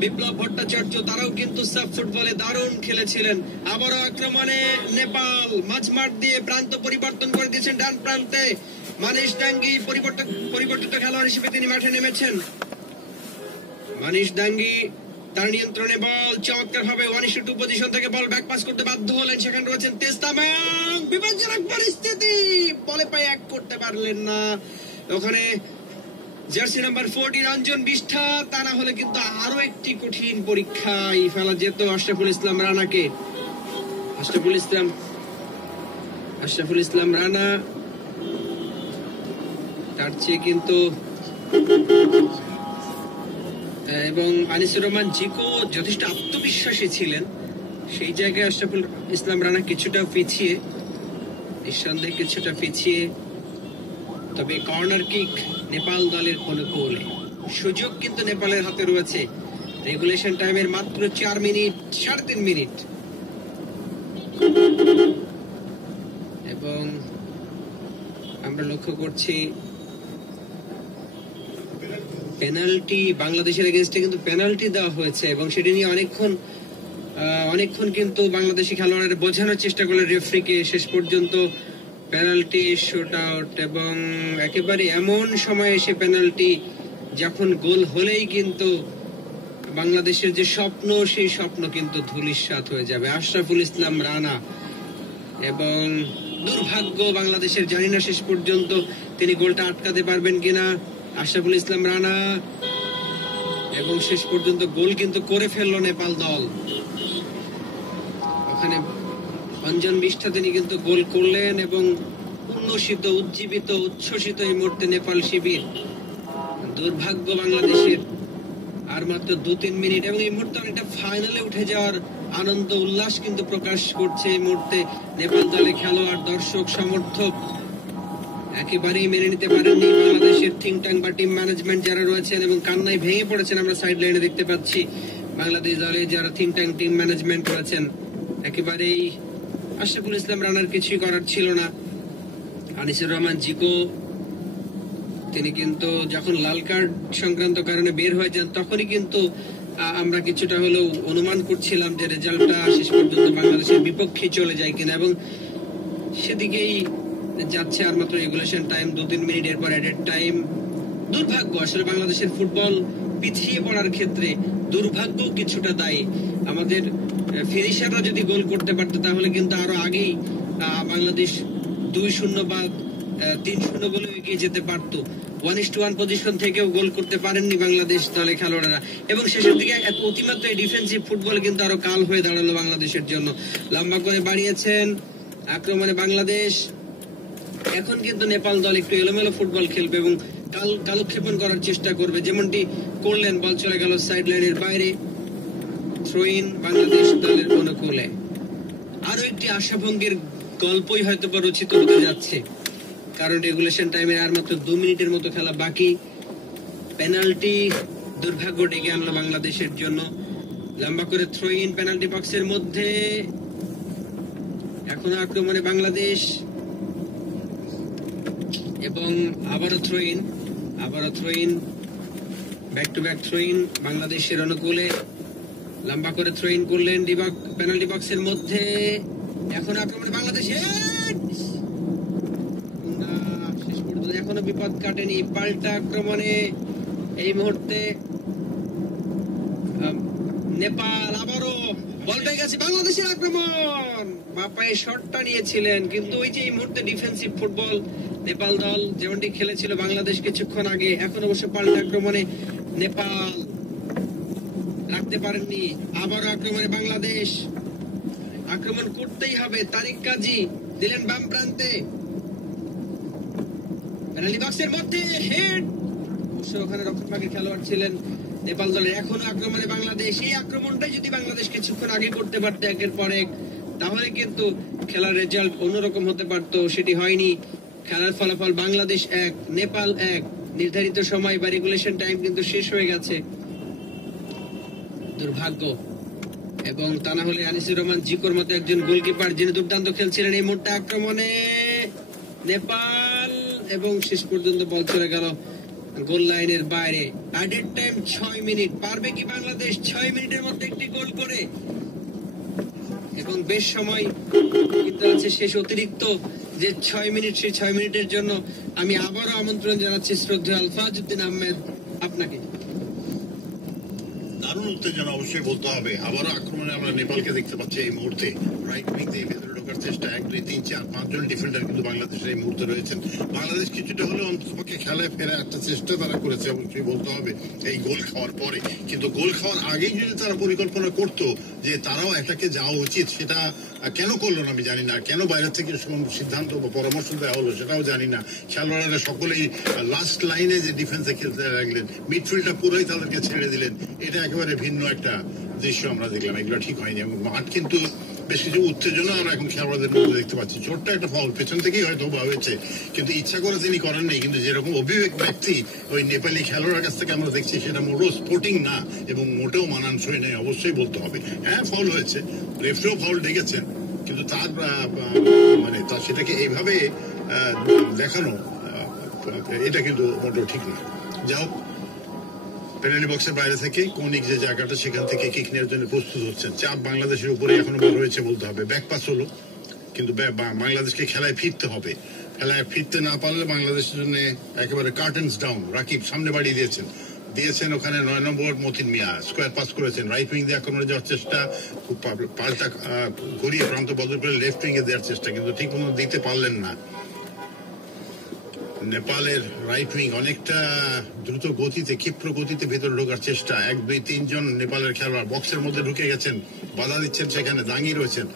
বিপ্লব ভট্টাচার্য, তারাও কিন্তু সাব ফুটবলে দারুণ খেলেছিলেন। আবারও আক্রমণে নেপাল, মাঝমাঠ দিয়ে প্রান্ত পরিবর্তন করে দিয়েছেন ডান প্রান্তে মানিশ ডাঙ্গি, পরিবর্তিত খেলোয়াড় হিসেবে তিনি মাঠে নেমেছেন। মানিশ ডাঙ্গি, তার নিয়ন্ত্রণে বল, চমৎকার ভাবে 1-2 পজিশন থেকে বল ব্যাক পাস করতে বাধ্য হলেন, সেখানে রয়েছেন তেজ তামাং, বিপজ্জনক পরিস্থিতি, বলে পায়ে এক করতে পারলেন না। ওখানে জার্সি নাম্বার 40 রঞ্জন বিষ্ঠা, তা না হলে কিন্তু আরো একটি কঠিন পরীক্ষায় ফেলা যেত আশরাফুল ইসলাম রানাকে। আশরাফুল ইসলাম রানা তার চেয়ে কিন্তু, এবং আনিসুর রহমান জিকো যথেষ্ট আত্মবিশ্বাসী ছিলেন, সেই জায়গায় আশরাফুল ইসলাম রানা কিছুটা পিছিয়ে, নিঃসন্দেহে কিছুটা পিছিয়ে। তবে কর্নার কিক নেপাল দলের অনুকূলে, সুযোগ কিন্তু নেপালের হাতে রয়েছে। রেগুলেশন টাইমের মাত্র 4 মিনিট, 3.5 মিনিট, এবং আমরা লক্ষ্য করছি পেনাল্টি বাংলাদেশের এগেইনস্টে কিন্তু পেনাল্টি দেওয়া হয়েছে, এবং সেটি নিয়ে অনেকক্ষণ কিন্তু বাংলাদেশি খেলোয়াড়ের বোঝানোর চেষ্টা করলেন রেফারিকে। শেষ পর্যন্ত পেনাল্টি শুট আউট, এবং একেবারে এমন সময় এসে পেনাল্টি যখন গোল হলেই কিন্তু বাংলাদেশের যে স্বপ্ন, সেই স্বপ্ন কিন্তু ধূলিসাৎ হয়ে যাবে। আশরাফুল ইসলাম রানা, এবং দুর্ভাগ্য বাংলাদেশের, জানি না শেষ পর্যন্ত তিনি গোলটা আটকাতে পারবেন কিনা। আশরাফুল ইসলাম রানা, এবং শেষ পর্যন্ত গোল কিন্তু করে ফেললো নেপাল দল। ওখানে অঞ্জন বিষ্ঠা তিনি কিন্তু গোল করলেন, এবং উন্নসিত, উজ্জীবিত, উচ্ছ্বসিত এই মুহূর্তে নেপাল শিবির। দুর্ভাগ্য বাংলাদেশের, আর মাত্র 2-3 মিনিট, এবং এই মুহূর্তে অনেকটা ফাইনালে উঠে যাওয়ার আনন্দ উল্লাস কিন্তু প্রকাশ করছে এই মুহূর্তে নেপাল দলে খেলোয়াড়, দর্শক, সমর্থক। একেবারেই মেনে নিতে পারেননি বাংলাদেশের থিঙ্ক ট্যাঙ্ক বা টিম ম্যানেজমেন্ট যারা রয়েছেন, এবং কান্নায় ভেঙে পড়েছেন। আমরা সাইড লাইনে দেখতে পাচ্ছি বাংলাদেশ দলে যারা থিঙ্ক ট্যাঙ্ক টিম ম্যানেজমেন্ট রয়েছেন। একেবারেই আশরাফুল ইসলাম রানার কিছুই করার ছিল না। আনিসুর রহমান জিকো তিনি কিন্তু যখন লাল কার্ড সংক্রান্ত কারণে বের হয়ে যান, তখনই কিন্তু আমরা কিছুটা হলেও অনুমান করছিলাম যে রেজাল্টটা শেষ পর্যন্ত বাংলাদেশের বিপক্ষে চলে যায় কিনা, এবং সেদিকেই যাচ্ছে। আর মাত্র রেগুলেশন টাইম 2-3 মিনিট, এরপর অ্যাডেড টাইম। দুর্ভাগ্য, আসলে বাংলাদেশের ফুটবল পিছিয়ে পড়ার ক্ষেত্রে দুর্ভাগ্য কিছুটা দায়ী। আমাদের ফিনিশাররা যদি গোল করতে পারতো তাহলে কিন্তু আরো আগেই বাংলাদেশ 2-0 বা 3-0 গোলে এগিয়ে যেতে পারতো। 1:1 পজিশন থেকেও গোল করতে পারেননি বাংলাদেশ দলে খেলোয়াড়রা, এবং শেষের দিকে অতিমাত্রায় ডিফেন্সিভ ফুটবল কিন্তু আরো কাল হয়ে দাঁড়ালো বাংলাদেশের জন্য। লম্বা করে বাড়িয়েছেন আক্রমণে বাংলাদেশ। এখন কিন্তু নেপাল দল একটু এলোমেলো ফুটবল খেলবে এবং কালক্ষেপণ করার চেষ্টা করবে, যেমনটি করলেন। বল চলে গেল সাইড লাইনের বাইরে, থ্রো ইন বাংলাদেশ দলের অনুকূলে। আরো একটি আশাভঙ্গের গল্পই হয়তো রচিত হতে যাচ্ছে, কারণ রেগুলেশন টাইমের আর মাত্র 2 মিনিটের মতো খেলা বাকি। পেনাল্টি দুর্ভাগ্য ডেকে আনলো বাংলাদেশের জন্য। লম্বা করে থ্রো ইন পেনাল্টি বক্সের মধ্যে, এখনো আক্রমণে বাংলাদেশ, এবং আবারও throw in, back to back throw in বাংলাদেশের অনুকূলে। লম্বা করে থ্রো ইন করলেন পেনাল্টি বক্সের মধ্যে, এখন আক্রমণে বাংলাদেশ। শেষ পর্যন্ত এখনো বিপদ কাটেনি, পাল্টা আক্রমণে এই মুহূর্তে নেপাল। আবারও বল পেয়ে গেছে বাংলাদেশের আক্রমণ, বাপায়ে শটটা নিয়েছিলেন, কিন্তু ওই যে এই মুহূর্তে ডিফেন্সিভ ফুটবল নেপাল দল যেমনটি খেলেছিল বাংলাদেশ কিছুক্ষণ আগে, এখন অবশ্য পাল্টা আক্রমণে নেপাল রাখতে পারেননি। আবারও আক্রমণে বাংলাদেশ, আক্রমণ করতেই হবে। তারিক কাজী দিলেন বাম প্রান্তে, পেনাল্টি বক্সের মধ্যে হেড। অবশ্য ওখানে রক্ষণভাগের খেলোয়াড় ছিলেন নেপাল দলের। এখনো আক্রমণে বাংলাদেশ। এই আক্রমণটাই যদি বাংলাদেশ কিছুক্ষণ আগে করতে পারত একের পর এক, তাহলে কিন্তু খেলার রেজাল্ট অন্যরকম হতে পারত। সেটি হয়নি। খেলার ফলাফল বাংলাদেশ 1 নেপাল 1। নির্ধারিত সময় বা রেগুলেশন টাইম কিন্তু শেষ হয়ে গেছে। দুর্ভাগ্য, এবং তা না হলে আনিসুর রহমান জিকোর মতো একজন গোলকিপার যিনি দুর্দান্ত খেলছিলেন। এই মুহূর্তে আক্রমণে নেপাল, এবং শেষ পর্যন্ত বল চলে গেল গোল লাইনের বাইরে। Added time 6 minute. পারবে কি বাংলাদেশ 6 মিনিটের মধ্যে একটি গোল করে? এবং বেশ সময় কিন্তু আছে শেষ অতিরিক্ত যে 6 মিনিট, সেই 6 মিনিটের জন্য আমি আবারও আমন্ত্রণ জানাচ্ছি শ্রদ্ধেয় আলফাজউদ্দিন আহমেদ আপনাকে। দারুণ উত্তেজনা অবশ্যই বলতে হবে। আবারও আক্রমণে আমরা নেপালকে দেখতে পাচ্ছি এই মুহূর্তে। রাইট উইং দিয়ে ভেতরে ঢোকার চেষ্টা, 1, 2, 3, 4, 5 জন ডিফেন্ডার কিন্তু বাংলাদেশের এই মুহূর্তে রয়েছেন। বাংলাদেশ কিছুটা হলেও অন্ততপক্ষে খেলায় ফেরার একটা চেষ্টা তারা করেছে অবশ্যই বলতে হবে এই গোল খাওয়ার পরে। কিন্তু গোল খাওয়ার আগেই যদি তারা পরিকল্পনা করতো যে তারাও এটাকে যাওয়া উচিত, সেটা কেন করলো না আমি জানি না। কেন বাইরে থেকে সিদ্ধান্ত বা পরামর্শ দেওয়া হলো সেটাও জানি না। খেলোয়াড়রা সকলেই লাস্ট লাইনে যে ডিফেন্সে খেলতে লাগলেন, মিডফিল্ডটা পুরোই তাদেরকে ছেড়ে দিলেন। এটা একেবারে ভিন্ন একটা দৃশ্য আমরা দেখলাম। এগুলো ঠিক হয়নি, এবং মাঠ কিন্তু বেশ কিছু উত্তেজনা আমরা এখন খেলোয়াড়দের মধ্যে দেখতে পাচ্ছি। ছোট্ট একটা ফাউল পেছন থেকেই হয়তো হয়েছে, কিন্তু ইচ্ছা করে তিনি করেন নেই। কিন্তু যেরকম অভিবেক ব্যক্তি ওই নেপালি খেলোয়াড়ের কাছ থেকে আমরা দেখছি, সেটা মোটেও স্পোর্টিং না এবং মোটেও মানানসই নেই, অবশ্যই বলতে হবে। হ্যাঁ, ফাউল হয়েছে, রেফারিও ফাউল ডেকেছেন, কিন্তু তার মানে সেটাকে এইভাবে দেখানো, এটা কিন্তু মোটেও ঠিক নয়। যা হোক, পেনাল্টি বক্সের বাইরে থেকে কৌনিক যে জায়গাটা, সেখান থেকে কিক নেওয়ার জন্য প্রস্তুত হচ্ছেন। চাপ বাংলাদেশের উপরে এখনো বড় হয়েছে বলতে হবে। ব্যাক পাস হলো, কিন্তু বাংলাদেশকে খেলায় ফিরতে হবে। খেলায় ফিরতে না পারলে বাংলাদেশের জন্য একেবারে কার্টেন্স ডাউন। রাকিব সামনে বাড়িয়ে দিয়েছেন ওখানে 9 নম্বর মতিন মিয়া স্কোয়ার পাস করেছেন। রাইট উইং দিয়ে আক্রমণে যাওয়ার চেষ্টা, পাল্টা ঘুরিয়ে প্রান্ত বদল করে লেফট উইং এ দেওয়ার চেষ্টা, কিন্তু ঠিক মতো দিতে পারলেন না। নেপালের রাইট উইং অনেকটা দ্রুত গতিতে, ক্ষিপ্র গতিতে ভেতরে ঢোকার চেষ্টা। 1, 2, 3 জন নেপালের খেলোয়াড় বক্সের মধ্যে ঢুকে গেছেন, বাধা দিচ্ছেন, সেখানে দাঁড়িয়ে রয়েছেন।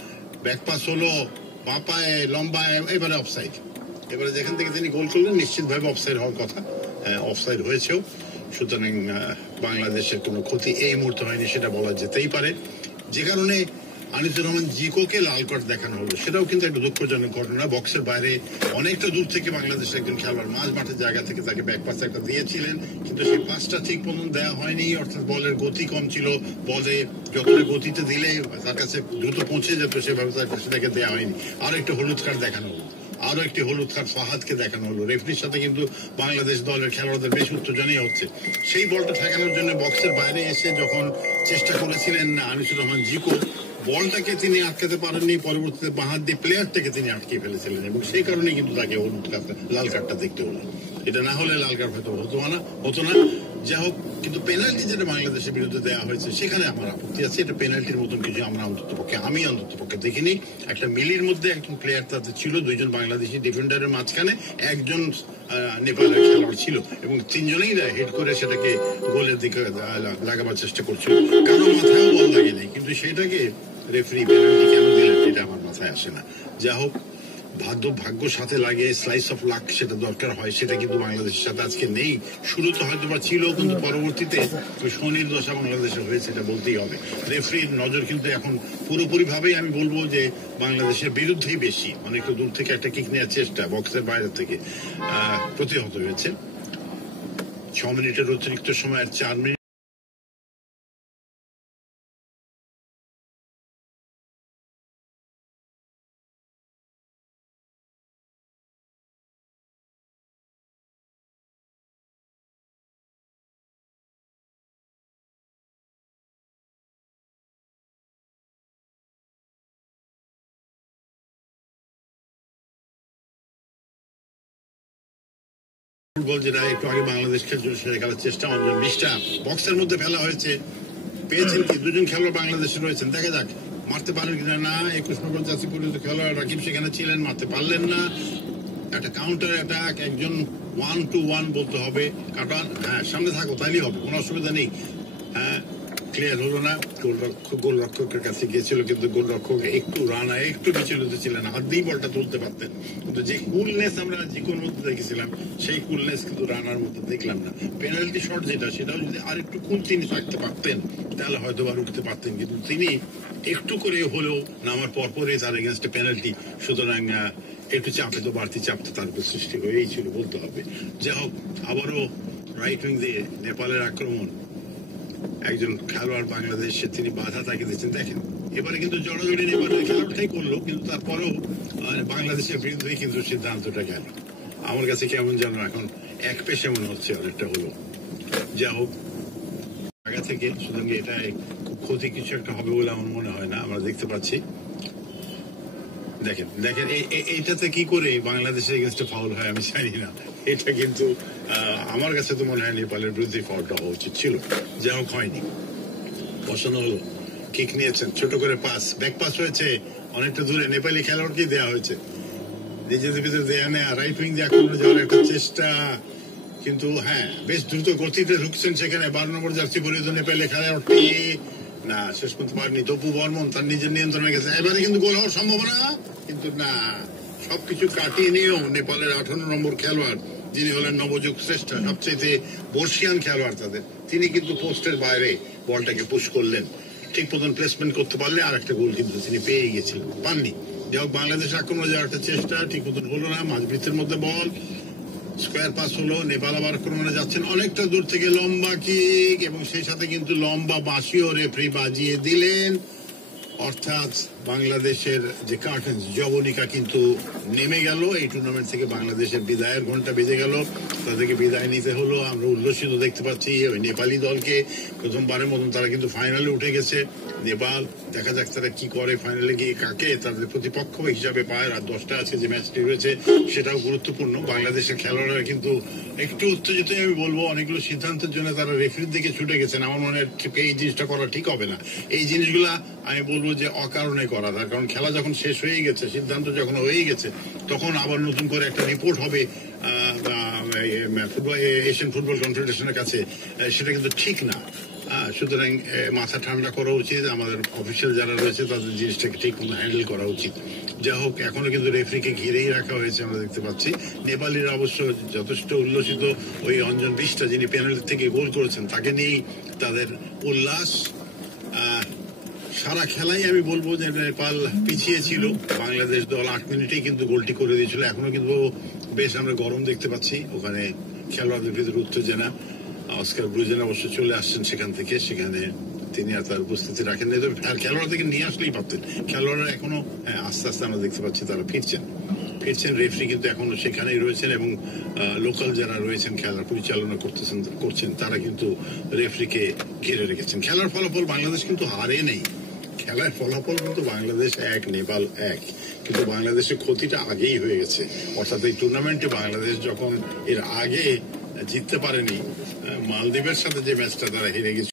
ব্যাক পাস হলো, বাপায় লম্বা, এবারে অফসাইড। এবারে যেখান থেকে তিনি গোল করলেন নিশ্চিতভাবে অফসাইড হওয়ার কথা, অফসাইড হয়েছেও। সুতরাং বাংলাদেশের কোনো ক্ষতি এই মুহূর্তে হয়নি সেটা বলা যেতেই পারে। যে কারণে আনিসুর রহমান জিকোকে লাল কার্ড দেখানো হলো সেটাও কিন্তু একটা দুঃখজনক ঘটনা। বক্সের বাইরে অনেকটা দূর থেকে বাংলাদেশের একজন খেলোয়াড় মাঝ মাঠের জায়গা থেকে তাকে ব্যাক পাস একটা দিয়েছিলেন, কিন্তু সেই পাসটা ঠিক মতন দেওয়া হয়নি, অর্থাৎ বলের গতি কম ছিল। বলে যতটা গতিতে দিলে তার কাছে দ্রুত পৌঁছে যেত সেভাবে সেটাকে দেওয়া হয়নি। আরো একটা হলুদ কার্ড দেখানো হলো, আরো একটি হলুদ কার্ড ফাহাদকে দেখানো হলো। রেফারির সাথে কিন্তু বাংলাদেশ দলের খেলোয়াড়দের বেশ উত্তেজনাই হচ্ছে। সেই বলটা ঠেকানোর জন্য বক্সের বাইরে এসে যখন চেষ্টা করেছিলেন আনিসুর রহমান জিকো, বলটাকে তিনি আটকাতে পারেননি, পরবর্তীতে বাহাত দিয়ে প্লেয়ারটাকে তিনি আটকে ফেলেছিলেন এবং সেই কারণে কিন্তু তাকে হলুদ কার্ড লাল কার্ডটা দেখতে হলো। এটা না হলে লাল কার্ড হয়তো হতো না। যাই হোক, কিন্তু পেনাল্টি যেটা বাংলাদেশের বিরুদ্ধে দেওয়া হয়েছে সেখানে আমার আপত্তি আছে। এটা পেনাল্টির মতন কিছু আমি অন্তত পক্ষে দেখিনি। একটা মিলির মধ্যে একজন প্লেয়ার তাতে ছিল, দুইজন বাংলাদেশি ডিফেন্ডারের মাঝখানে একজন নেপালের খেলোয়াড় ছিল এবং তিনজনেই হেড করে সেটাকে গোলের দিকে লাগাবার চেষ্টা করছিল। কারো মাথায়ও বল লাগে নাই, কিন্তু সেটাকে রেফারি পেনাল্টি কেন দিলেন এটা আমার মাথায় আসে না। যা হোক, ভাগ্য সাথে লাগে, স্লাইস অফ লাক সেটা দরকার হয়, সেটা কিন্তু বাংলাদেশের সাথে আজকে নেই। শুরুতে হয়তো বা ছিল, কিন্তু পরবর্তীতে শনির দশা বাংলাদেশের হয়েছে, এটা বলতেই হবে। রেফারির নজর কিন্তু এখন পুরোপুরি ভাবেই আমি বলবো যে বাংলাদেশের বিরুদ্ধেই বেশি। অনেকটা দূর থেকে একটা কিক নেওয়ার চেষ্টা বক্সের বাইরে থেকে প্রতিহত হয়েছে। 6 মিনিটের অতিরিক্ত সময়ের 4 মিনিট ফুটবল যেটা একটু আগে বাংলাদেশ খেলছিল সেটা খেলার চেষ্টা, অঞ্জন 20টা বক্সের মধ্যে ফেলা হয়েছে। পেয়েছেন কি? দুজন খেলোয়াড় বাংলাদেশে রয়েছেন, দেখা যাক মারতে পারেন কিনা। না, 21 নম্বর জার্সি পরিচিত খেলোয়াড় রাকিব সেখানে ছিলেন, মারতে পারলেন না। একটা কাউন্টার অ্যাটাক, একজন 1-2-1 বলতে হবে। কাটান, হ্যাঁ সামনে থাকো তাইলেই হবে, কোনো অসুবিধা নেই। হ্যাঁ, ক্লিয়ার হলো না। গোলরক্ষকের কাছে গিয়েছিল, কিন্তু গোলরক্ষক একটু একটু বিচলিত ছিলেন, হাত দিয়েই বলটা তুলতে পারতেন। কিন্তু যে কুলনেস আমরা জিকোর মধ্যে দেখেছিলাম সেই কুলনেস কিন্তু রানার মধ্যে দেখলাম না। পেনাল্টি শট যেটা, সেটাও যদি আর একটু কুল তিনি থাকতে পারতেন তাহলে হয়তো বা রুখতে পারতেন, কিন্তু তিনি একটু করে হলেও নামার পরপরই তার এগেনস্টে পেনাল্টি। সুতরাং একটু চাপে তো বাড়তি চাপ তো তার উপর সৃষ্টি হয়েই ছিল বলতে হবে। যাই হোক, আবারও রাইট উইং দিয়ে নেপালের আক্রমণ। একজন খেলোয়াড় বাংলাদেশে তিনি বাধা তাকে দিচ্ছেন। দেখেন এবারে কিন্তু জড়াজড়ি নেপালের খেলোয়াড়টাই করলো, কিন্তু তারপরেও বাংলাদেশের বিরুদ্ধেই কিন্তু সিদ্ধান্তটা গেল। আমার কাছে কেমন যেন এখন এক পেশে মনে হচ্ছে অনেকটা হলো। যা হোক, জায়গা থেকে সুতরাং এটা খুব ক্ষতি কিছু একটা হবে বলে আমার মনে হয় না। আমরা দেখতে পাচ্ছি, দেখেন এইটাতে কি করে বাংলাদেশের এগেনস্টে ফাউল হয় আমি জানি না। এটা কিন্তু আমার কাছে তো মনে হয় নেপালের বিরুদ্ধে ফাউলটা হওয়া উচিত ছিল। যা হোক, হয়নি, বসানো হলো। কিক নিয়েছেন, ছোট করে পাস, ব্যাক পাস হয়েছে অনেকটা দূরে, নেপালি খেলোয়াড়কে দেওয়া হয়েছে। নিজেদের ভিতরে দেয়া নেয়া, রাইট উইং দিয়ে আক্রমণে যাওয়ার একটা চেষ্টা, কিন্তু হ্যাঁ বেশ দ্রুত গতিতে ঢুকছেন সেখানে 12 নম্বর জার্সি পরিহিত নেপালি খেলোয়াড়টি। না, শেষ করতে পারেনি তপু বর্মন, তার নিজের নিয়ন্ত্রণে গেছে। এবারে কিন্তু গোল হওয়ার সম্ভাবনা, কিন্তু না, সবকিছু কাটিয়ে নিয়েও নেপালের 18 নম্বর খেলোয়াড়, যিনি হলেন নবযুগ শ্রেষ্ঠ, সবচেয়ে বর্ষিয়ান খেলোয়াড় তাদের, তিনি কিন্তু পোস্টের বাইরে বলটাকে পুশ করলেন। ঠিক মতন প্লেসমেন্ট করতে পারলে আর একটা গোল কিন্তু তিনি পেয়ে গেছিলেন, পাননি। যাই হোক, বাংলাদেশ আক্রমণে যাওয়ার একটা চেষ্টা ঠিক মতন হলো না। মাঝবৃত্তের মধ্যে বল, স্কোয়ার পাস হলো। নেপাল আবার আক্রমণে যাচ্ছেন অনেকটা দূর থেকে, লম্বা কিক এবং সেই সাথে কিন্তু লম্বা বাঁশিও রেফারি বাজিয়ে দিলেন। অর্থাৎ বাংলাদেশের যে কার্টেন্স জবনিকা কিন্তু নেমে গেল। এই টুর্নামেন্ট থেকে বাংলাদেশের বিদায়ের ঘন্টা বেজে গেল, তাদেরকে বিদায় নিতে হলো। আমরা উল্লসিত দেখতে পাচ্ছি ওই নেপালি দলকে, প্রথমবারের মতন তারা কিন্তু ফাইনালে উঠে গেছে। নেপাল, দেখা যাক তারা কি করে, ফাইনালে গিয়ে কাকে তাদের প্রতিপক্ষ হিসাবে পায়। আর 10টা আছে যে ম্যাচটি রয়েছে সেটাও গুরুত্বপূর্ণ। বাংলাদেশের খেলোয়াড়রা কিন্তু একটু উত্তেজিত, আমি বলবো অনেকগুলো সিদ্ধান্তের জন্য তারা রেফারির দিকে ছুটে গেছেন। আমার মনে হয় এই জিনিসটা করা ঠিক হবে না। এই জিনিসগুলা আমি বলবো যে অকারণে করা, তার কারণ খেলা যখন শেষ হয়ে গেছে, সিদ্ধান্ত যখন হয়ে গেছে, তখন আবার নতুন করে একটা রিপোর্ট হবে এশিয়ান ফুটবল কনফেডারেশনের কাছে, সেটা কিন্তু ঠিক না। সুতরাং মাথা ঠান্ডা করা উচিত, আমাদের অফিসিয়াল যারা রয়েছে তাদের জিনিসটাকে ঠিক মতো হ্যান্ডেল করা উচিত। যা হোক, এখনো কিন্তু রেফারিকে ঘিরেই রাখা হয়েছে আমরা দেখতে পাচ্ছি। নেপালিরা অবশ্য যথেষ্ট উল্লসিত, ওই অঞ্জন বিশটা যিনি পেনাল্টি থেকে গোল করেছেন তাকে নিয়েই তাদের উল্লাস। সারা খেলাই আমি বলবো যে নেপাল পিছিয়ে ছিল, বাংলাদেশ দল 8 মিনিটেই কিন্তু গোলটি করে দিয়েছিল। এখনো কিন্তু বেশ আমরা গরম দেখতে পাচ্ছি ওখানে, খেলোয়াড়দের ভিতরে উত্তেজনা। অস্কার ব্রুজেন অবশ্য চলে আসছেন সেখান থেকে, সেখানে তিনি আর তার উপস্থিতি রাখেন নাই, আর খেলোয়াড়দেরকে নিয়ে আসলেই পারতেন। খেলোয়াড়রা এখনো আস্তে আস্তে আমরা দেখতে পাচ্ছি তারা ফিরছেন। রেফারি কিন্তু এখনো সেখানেই রয়েছেন এবং লোকাল যারা রয়েছেন খেলা পরিচালনা করছেন তারা কিন্তু রেফারিকে ঘিরে রেখেছেন। খেলার ফলাফল বাংলাদেশ কিন্তু হারে নেই, খেলার ফলাফল কিন্তু বাংলাদেশ 1 নেপাল 1, কিন্তু বাংলাদেশের ক্ষতিটা আগেই হয়ে গেছে। অর্থাৎ এই টুর্নামেন্টে বাংলাদেশ যখন এর আগে জিততে পারেনি, মালদ্বীপের সাথে যে ম্যাচটা তারা হেরে গেছে